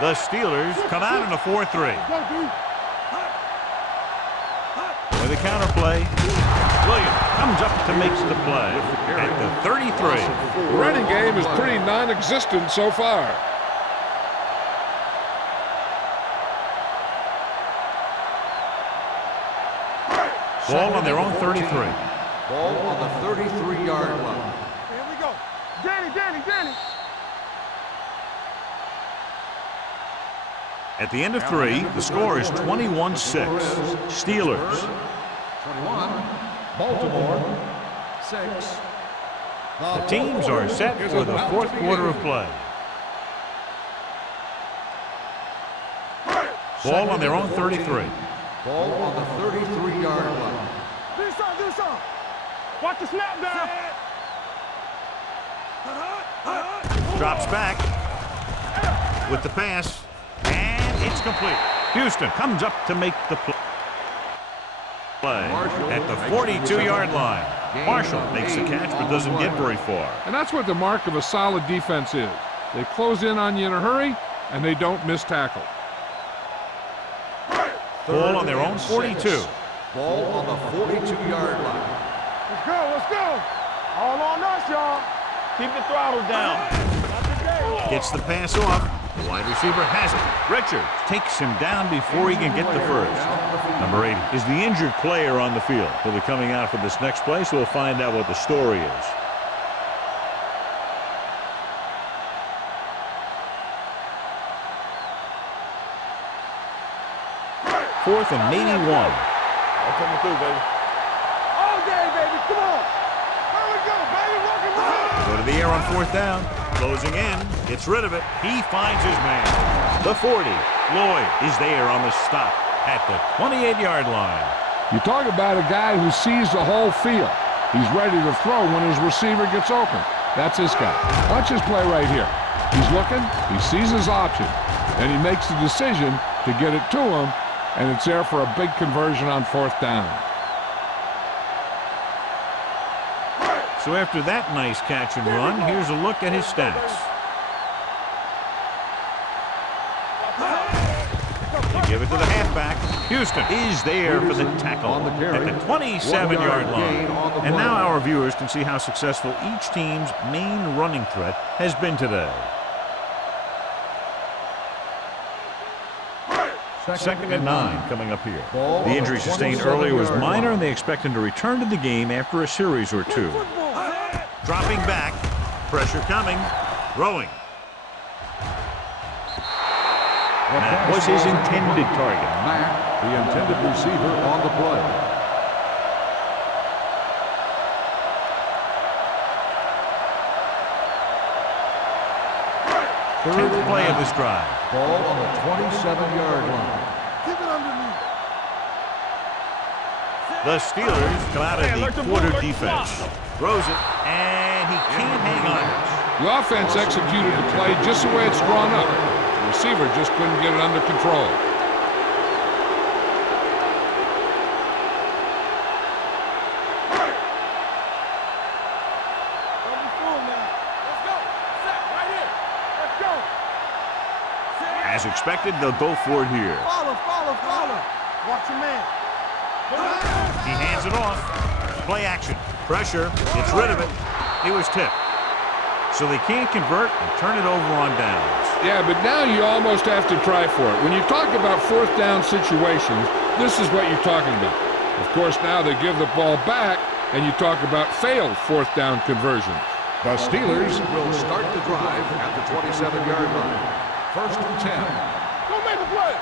The Steelers come out in a 4-3. With a counter play, Williams comes up to make the play at the 33. The running game is pretty non-existent so far. Ball on their own 33. Ball on the 33-yard line. Here we go. Danny. At the end of 3, the score is 21-6. Steelers. 21. Baltimore. 6. The teams are set for the fourth quarter of play. Ball on their own 33. Ball on the 33-yard line. Do something. Watch the snap down. Drops back with the pass, and it's complete. Houston comes up to make the play at the 42-yard line. Marshall makes the catch but doesn't get very far. And that's what the mark of a solid defense is. They close in on you in a hurry, and they don't miss tackle. Ball on their own 42. Ball on the 42-yard line. Let's go. All on us, y'all. Keep the throttle down. Gets the pass off. The wide receiver has it. Richards takes him down before he can get the first. Number 80 is the injured player on the field. He'll be coming out for this next play, so we'll find out what the story is. Fourth and maybe 1. I'm coming through, baby. All day, baby. Come on. Here we go, baby. Rock and roll. Go to the air on fourth down. Closing in. Gets rid of it. He finds his man. The 40. Lloyd is there on the stop at the 28-yard line. You talk about a guy who sees the whole field. He's ready to throw when his receiver gets open. That's this guy. Watch his play right here. He's looking. He sees his option. And he makes the decision to get it to him. And it's there for a big conversion on fourth down. So after that nice catch and run, here's a look at his stats. They give it to the halfback. Houston is there for the tackle at the 27-yard line. And now our viewers can see how successful each team's main running threat has been today. Second and 9 coming up here. The injury sustained earlier was minor, and they expect him to return to the game after a series or two. Dropping back. Pressure coming. Throwing. That was his intended target. Mack, the intended receiver on the play. Tenth play of this drive. Ball on the 27-yard line. Keep it underneath. The Steelers come out of the quarter defense. Throws it, and he can't hang on it. The offense executed the play just the way it's drawn up. The receiver just couldn't get it under control. As expected, they'll go for it here. Follow. Watch your man. He hands it off. Play action. Pressure. Gets rid of it. He was tipped. So they can't convert and turn it over on downs. Yeah, but now you almost have to try for it. When you talk about fourth down situations, this is what you're talking about. Of course, now they give the ball back, and you talk about failed fourth down conversions. The Steelers will start the drive at the 27-yard line. First and 10. Go make a play.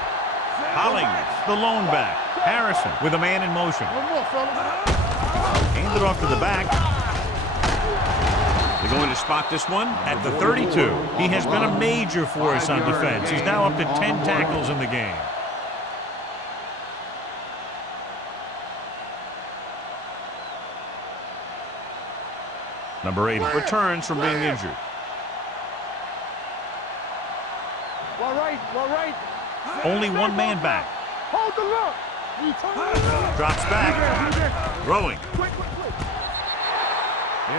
Hollings, the lone back. Harrison with a man in motion. One more, fellas. Hands it off to the back. They're going to spot this one at the 32. He has been a major force on defense. He's now up to 10 tackles in the game. Number 8 returns from being injured. Well, right. Only one man back. Hold the look. Drops back. Throwing. Quick.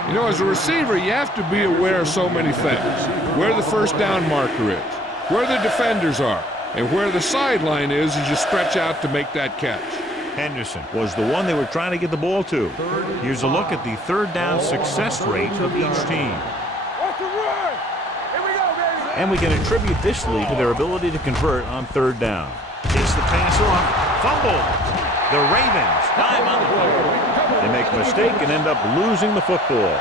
You know, as a receiver, you have to be aware of so many things. Where the first down marker is, where the defenders are, and where the sideline is as you stretch out to make that catch. Henderson was the one they were trying to get the ball to. Here's a look at the third down success rate of each team. Watch the run. Here we go, baby. And we can attribute this lead to their ability to convert on third down. Gets the pass off. Fumble. The Ravens dive on the play. They make a mistake and end up losing the football.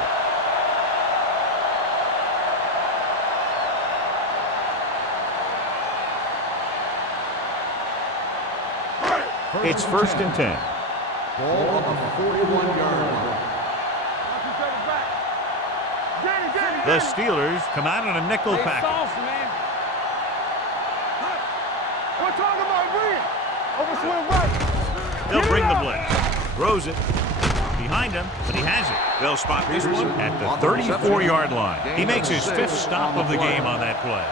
It's first and 10. Ball on the 41-yard line. Watch each other's back. Get it. The Steelers come out in a nickel package. Man. We're talking about Green. Overswing right. They'll bring the blitz. Throws it. Behind him, but he has it. They'll spot this one at the 34-yard line. He makes his 5th stop of the game on that play.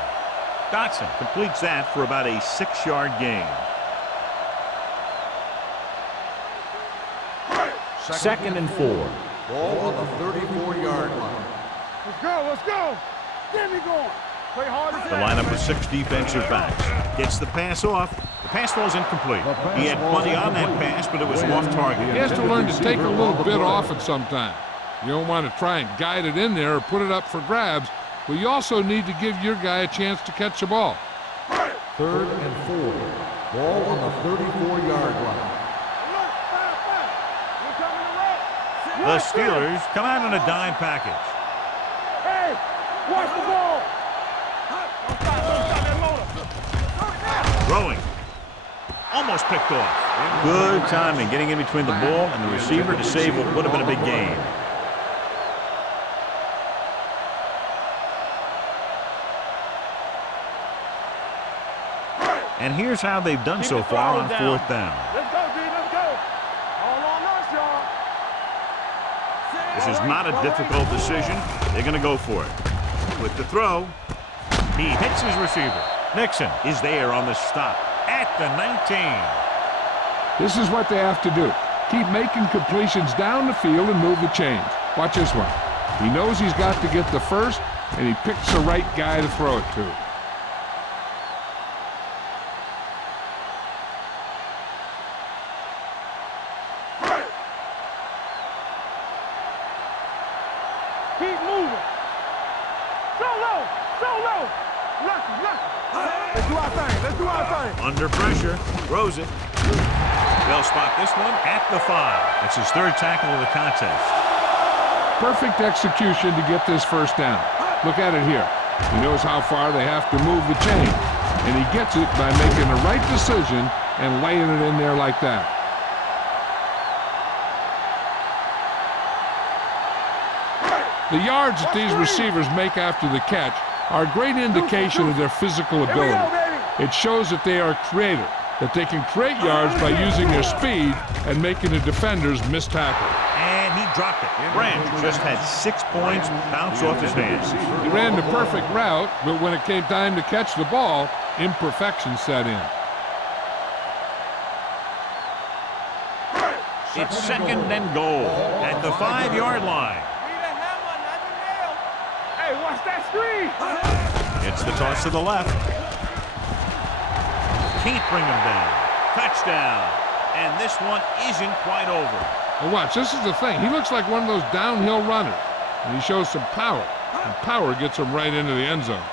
Dotson completes that for about a 6-yard gain. Second and 4. Ball on the 34-yard line. Let's go. Get me going. Play hard as The lineup of 6 defensive backs. Gets the pass off. The pass ball's incomplete. He had plenty on that pass, but it was off target. He has to learn to take a little bit off it sometime. You don't want to try and guide it in there or put it up for grabs, but you also need to give your guy a chance to catch the ball. Third and 4. Ball on the 34-yard line. The Steelers come out in a dime package. Hey, watch the ball. Throwing. Almost picked off. Good timing getting in between the ball and the receiver to save what would have been a big gain. And here's how they've done so far on fourth down. Let's go, D. Let's go. All on us, y'all. This is not a difficult decision. They're going to go for it. With the throw, he hits his receiver. Nixon is there on the stop at the 19. This is what they have to do. Keep making completions down the field and move the chains. Watch this one. He knows he's got to get the first, and he picks the right guy to throw it to. Keep moving. So low. Lucky. Let's do our thing. Under pressure, throws it. They'll spot this one at the 5. That's his 3rd tackle of the contest. Perfect execution to get this first down. Look at it here. He knows how far they have to move the chain, and he gets it by making the right decision and laying it in there like that. The yards that these receivers make after the catch are a great indication of their physical Here we ability. go, baby. It shows that they are creative, that they can create yards by using their speed and making the defenders miss tackle. And he dropped it. Branch just had 6 points bounce off his hands. He ran the perfect route, but when it came time to catch the ball, imperfection set in. It's second and goal at the 5-yard line. Hey, watch that screen. It's the toss to the left. Can't bring him down. Touchdown. And this one isn't quite over. And watch, this is the thing. He looks like one of those downhill runners, and he shows some power. And power gets him right into the end zone.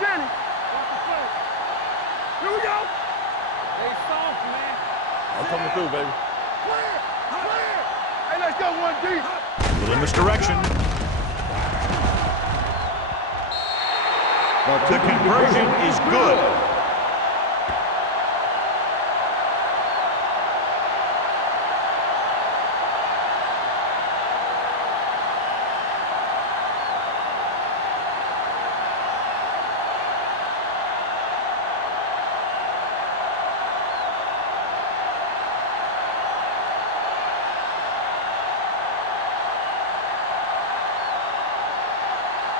Danny. Here we go. Hey, soft, man. I'm coming through, baby. Clear. Hey, let's go 1 deep. Little misdirection. The conversion is good.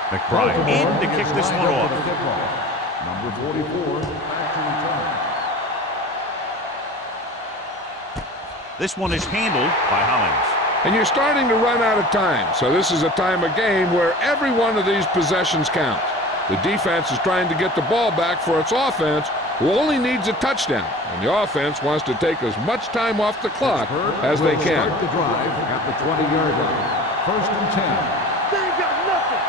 McBride in to kick this one off. Number 44, back to return. This one is handled by Hollins. And you're starting to run out of time, so this is a time of game where every one of these possessions counts. The defense is trying to get the ball back for its offense, who only needs a touchdown, and the offense wants to take as much time off the clock as they can. Start the drive at the 20-yard line. First and 10. They ain't got nothing.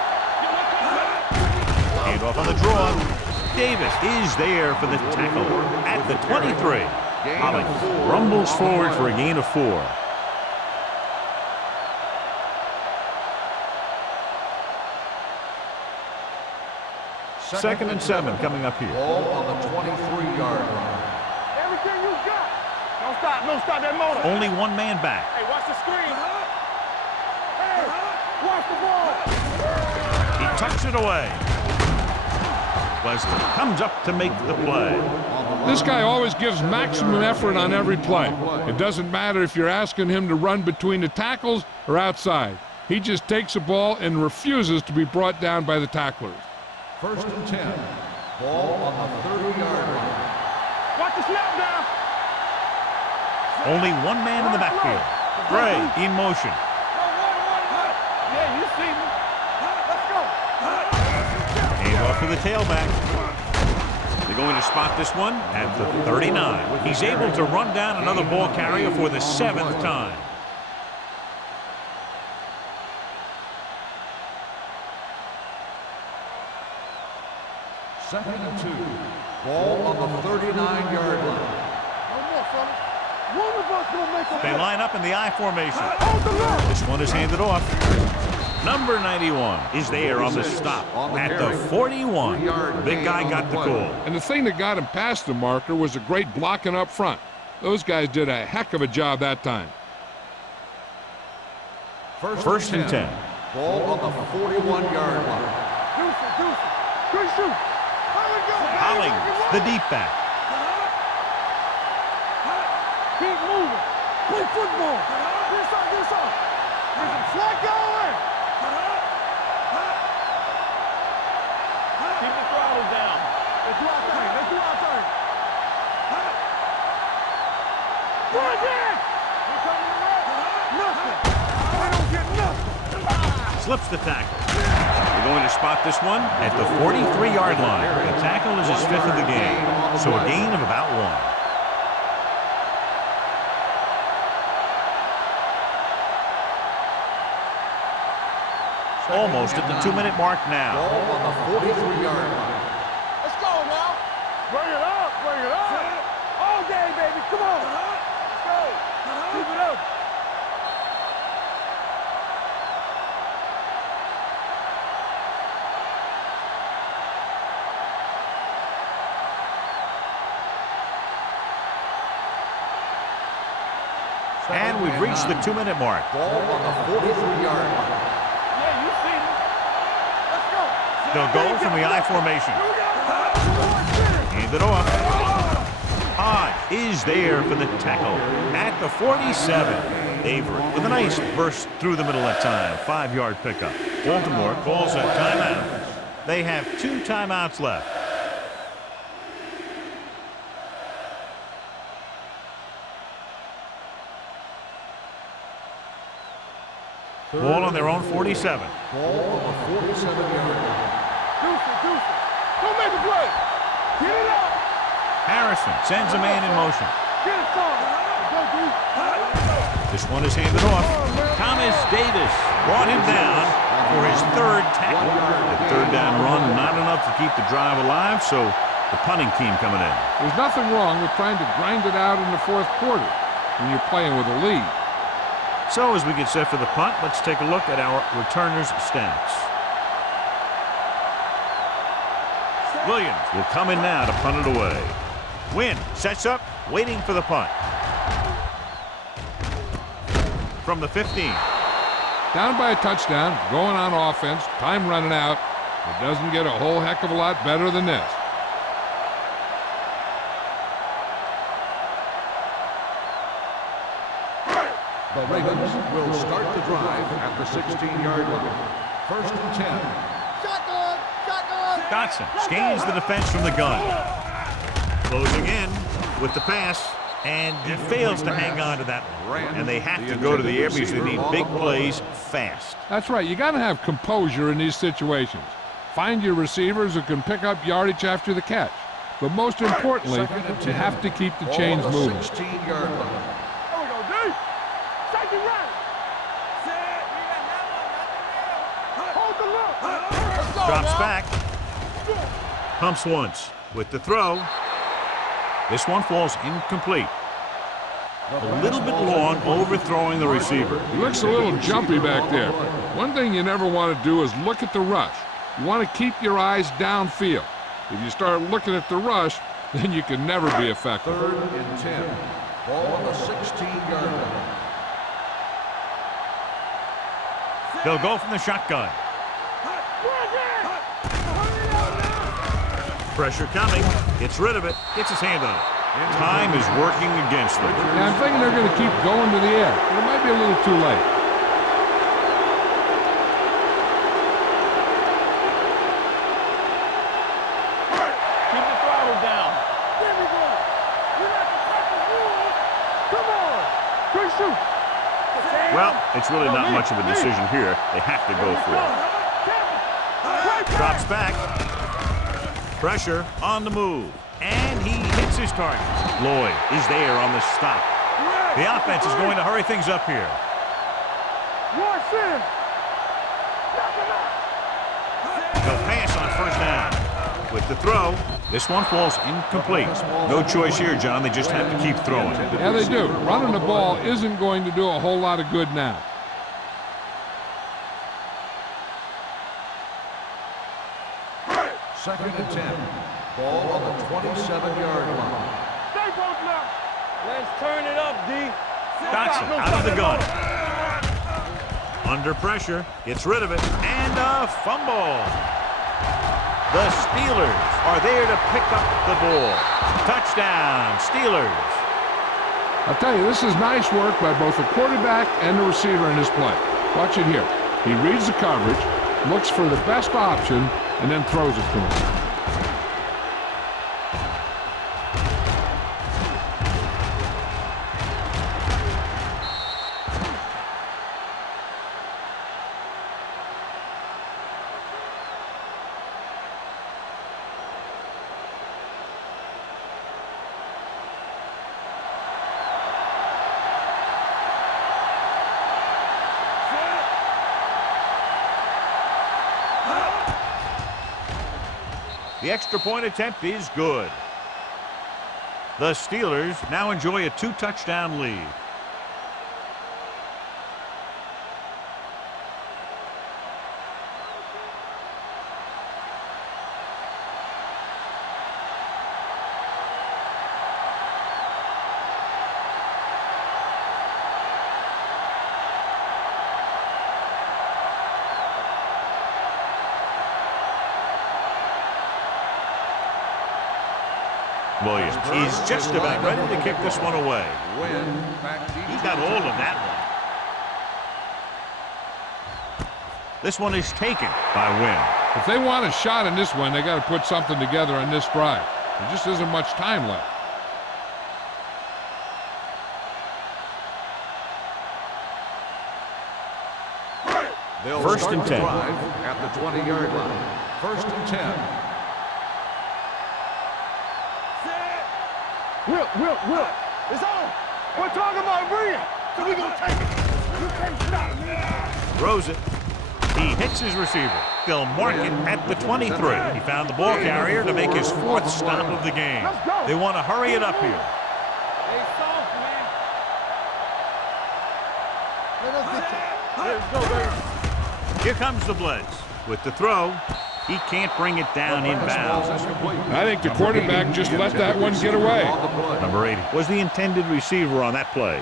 Hand off on the draw. Davis is there for the tackle at the 23. Hollins rumbles forward for a gain of 4. Second and 7 coming up here. Ball on the 23-yard line. Everything you got. Don't stop that motor. Only one man back. Hey, watch the screen. Hey, watch the ball. He tucks it away. Wesley comes up to make the play. This guy always gives maximum effort on every play. It doesn't matter if you're asking him to run between the tackles or outside. He just takes the ball and refuses to be brought down by the tacklers. First and 10. Ball on the 30-yard line. Watch the snap down. Only one man in the backfield. Gray in motion. Yeah, you see me. Let's go. Hand off to the tailback. They're going to spot this one at the 39. He's able to run down another ball carrier for the 7th time. Second and 2. Ball on the 39-yard line. No more, fella. One of us gonna make a They line up in the I formation. Hold the line. This one is handed off. Number 91 is there on the stop at the 41. The big guy got the call. And the thing that got him past the marker was a great blocking up front. Those guys did a heck of a job that time. First and 10. Ball on the 41-yard line. Deuce. Good shoot. Hollins, the deep back. Keep moving. Play football. This off. There's a flag going. Keep the throttle down. Let's do our thing. Run there. Nothing. I don't get nothing. Slips the tackle. They're going to spot this one at the 43-yard line. The tackle is his 5th of the game, so a gain of about 1. Almost at the 2-minute mark now. Ball on the 43-yard line. Let's go now. Bring it up. Come on. Let's go. Keep it up. And we've reached the 2-minute mark. Ball on the 43-yard line. Yeah, you see me. Let's go. They'll go from the I formation. Here we go. Hand it off. Hodge is there for the tackle at the 47. Avery with a nice burst through the middle that time. 5-yard pickup. Baltimore calls a timeout. They have 2 timeouts left. Ball on their own 47. Ball on the 47-yard line. Deuce it. Don't make a play. Get it up. Harrison sends a man in motion. Get it, son. Go, D. This one is handed off. Thomas Davis brought him down for his 3rd tackle. The 3rd down run, not enough to keep the drive alive, so the punting team coming in. There's nothing wrong with trying to grind it out in the 4th quarter when you're playing with a lead. So as we get set for the punt, let's take a look at our returners' stats. Williams will come in now to punt it away. Wynn sets up, waiting for the punt. From the 15. Down by a touchdown, going on offense, time running out. It doesn't get a whole heck of a lot better than this. The Ravens will start the drive at the 16-yard line. 1st and 10. Dotson scans the defense from the gun. Closing in with the pass, and he fails to hang on to that one. And they have to go to the air because they need big plays fast. That's right. You got to have composure in these situations. Find your receivers who can pick up yardage after the catch. But most importantly, you have to keep the chains moving. 16-yard line. There we go, D. Take it right. Hold the look. Let's go, Drops now. back. Pumps once with the throw. This one falls incomplete. A little bit long, overthrowing the receiver. He looks a little jumpy back there. One thing you never want to do is look at the rush. You want to keep your eyes downfield. If you start looking at the rush, then you can never be effective. 3rd and 10. Ball on the 16-yard line. They'll go from the shotgun. Pressure coming. Gets rid of it. Gets his hand on it. Time is working against them. And I'm thinking they're going to keep going to the air. But it might be a little too late. Keep the throttle down. There we go. We're not protecting you. Come on. Good shoot. Well, it's really not much of a decision here. They have to go for it. Drops back. Pressure on the move. And he hits his target. Lloyd is there on the stop. The offense is going to hurry things up here. Watch in. They'll pass on 1st down. With the throw, this one falls incomplete. No choice here, John. They just have to keep throwing. Yeah, they do. Running the ball isn't going to do a whole lot of good now. Second and 10. Ball on the 27-yard line. Stay both now. Let's turn it up, D. Dotson out of the gun. Under pressure, gets rid of it, and a fumble. The Steelers are there to pick up the ball. Touchdown, Steelers. I'll tell you, this is nice work by both the quarterback and the receiver in his play. Watch it here. He reads the coverage, looks for the best option, and then throws it to him. The extra point attempt is good. The Steelers now enjoy a 2-touchdown lead. Williams is just about ready to kick this one away. He got hold of that one. This one is taken by Wynn. If they want a shot in this one, they got to put something together on this drive. There just isn't much time left. They'll First start and the 10. drive at the 20-yard line. First and 10. Will. It's on. We're talking about brilliant. So we gonna take it. You can't stop me. Throws it. He hits his receiver. They'll mark it at the 23. He found the ball carrier to make his 4th stop of the game. They want to hurry it up here. Hey, soft, man. Let us get you. Let's go, baby. Here comes the blitz. With the throw, he can't bring it down inbounds. I think the quarterback just let that one get away. Number 80 was the intended receiver on that play.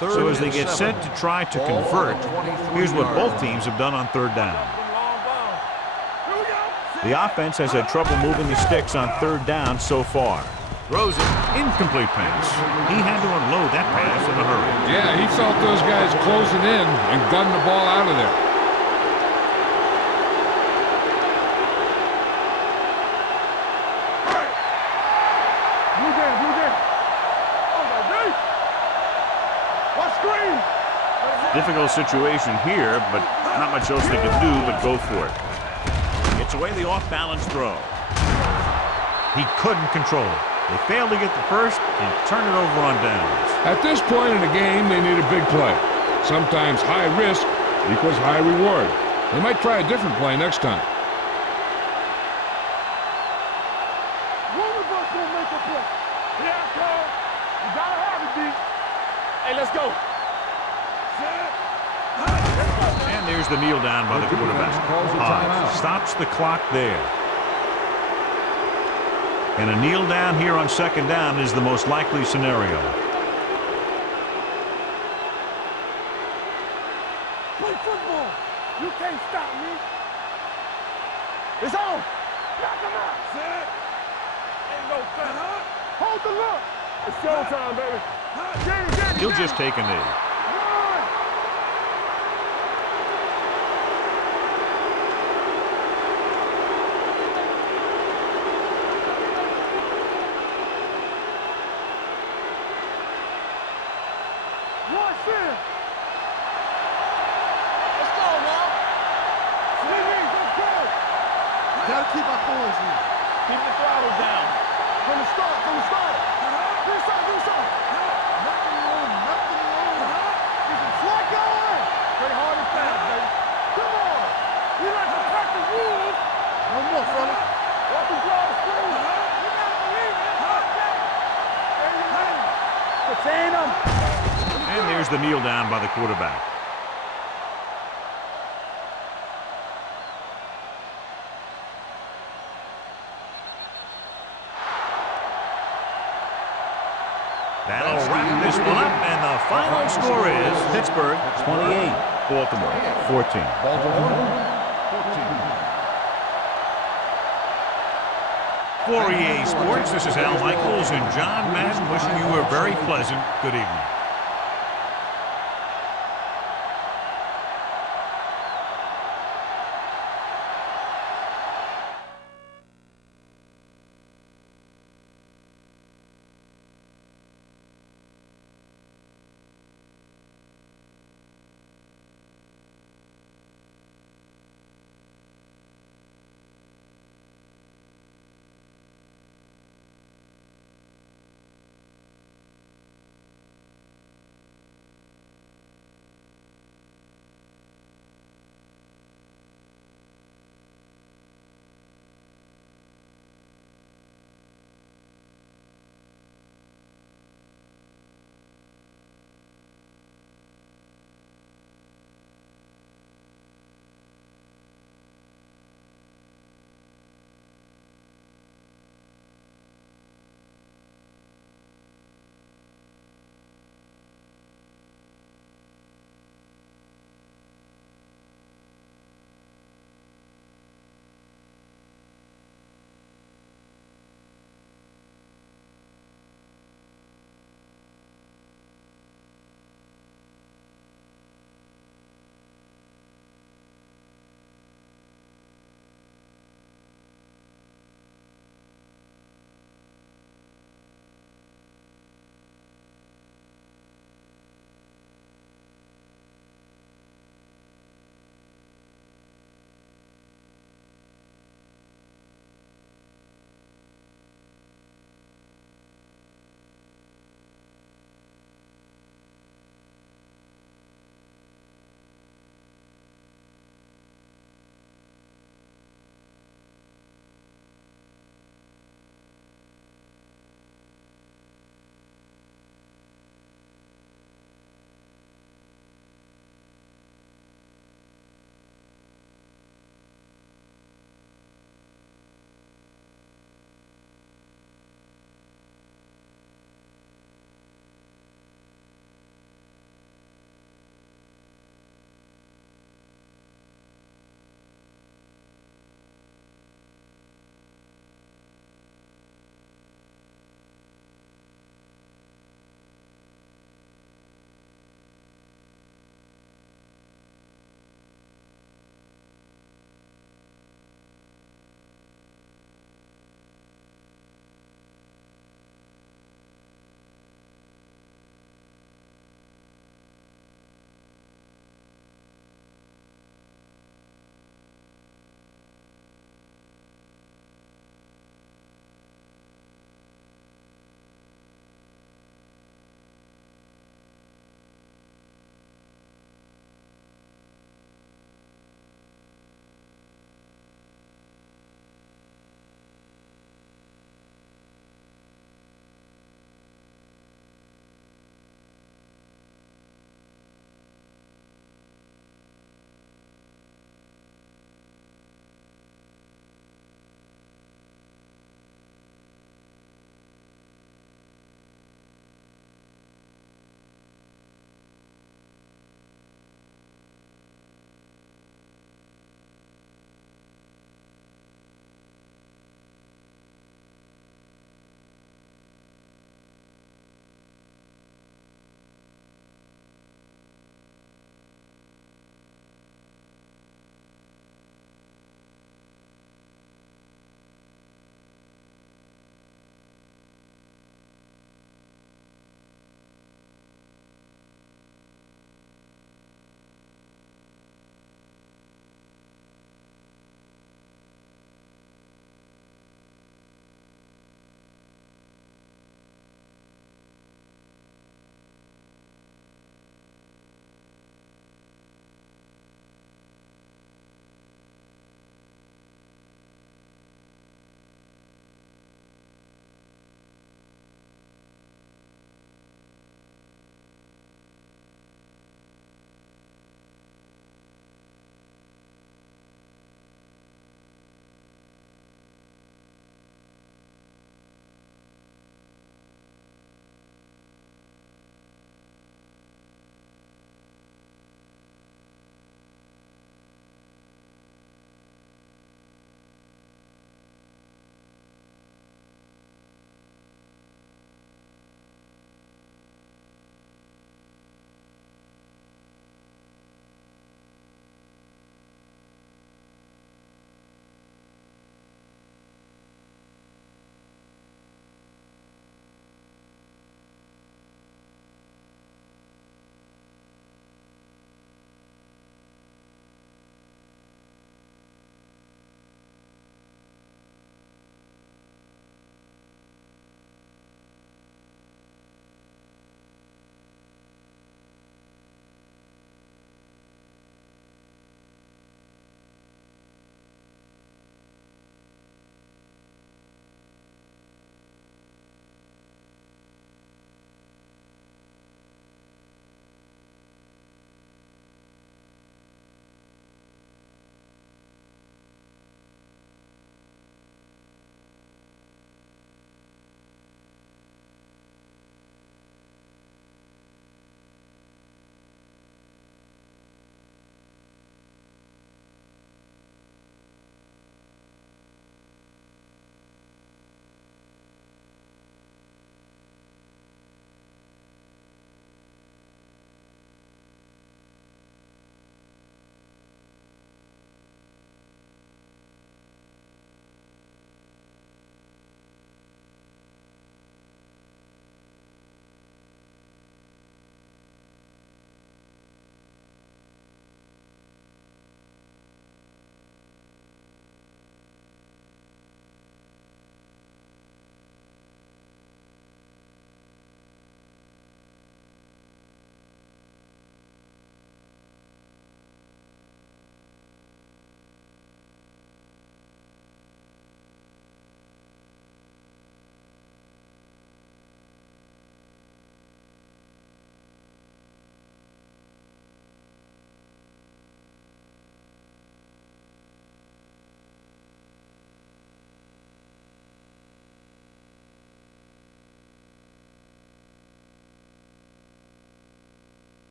So as they get set to try to convert, here's what both teams have done on 3rd down. The offense has had trouble moving the sticks on 3rd down so far. Throws it. Incomplete pass. He had to unload that pass in a hurry. Yeah, he felt those guys closing in and gunned the ball out of there. Blue game. Oh, my God. What screen? Difficult situation here, but not much else they can do but go for it. It's away the off-balance throw. He couldn't control it. They failed to get the first and turn it over on downs. At this point in the game, they need a big play. Sometimes high risk equals high reward. They might try a different play next time. One of us will make a play. Yeah, Carl. You gotta have it, D. Hey, let's go. And there's the kneel down by the quarterback. Hodge stops the clock there. And a kneel down here on 2nd down is the most likely scenario. Play football. You can't stop me. It's on. Knock him out. Ain't no fun. Hold the look. It's showtime, baby. Get it. He'll just take a knee. Run. Watch it. Let's go, man. Let's go. Gotta keep our poise in. Keep the throttle down. From the start. Do something. Nothing wrong. Get some slack going. Play hard and fast, baby. Come on. We like to crack the rules. No more, fella. Watch him draw the screen. You gotta believe it. There you go. Contain him. And there's the kneel down by the quarterback. That'll wrap this one up, and the final score is Pittsburgh 28, Baltimore 14. For EA Sports, this is Al Michaels and John Madden wishing you a very pleasant good evening.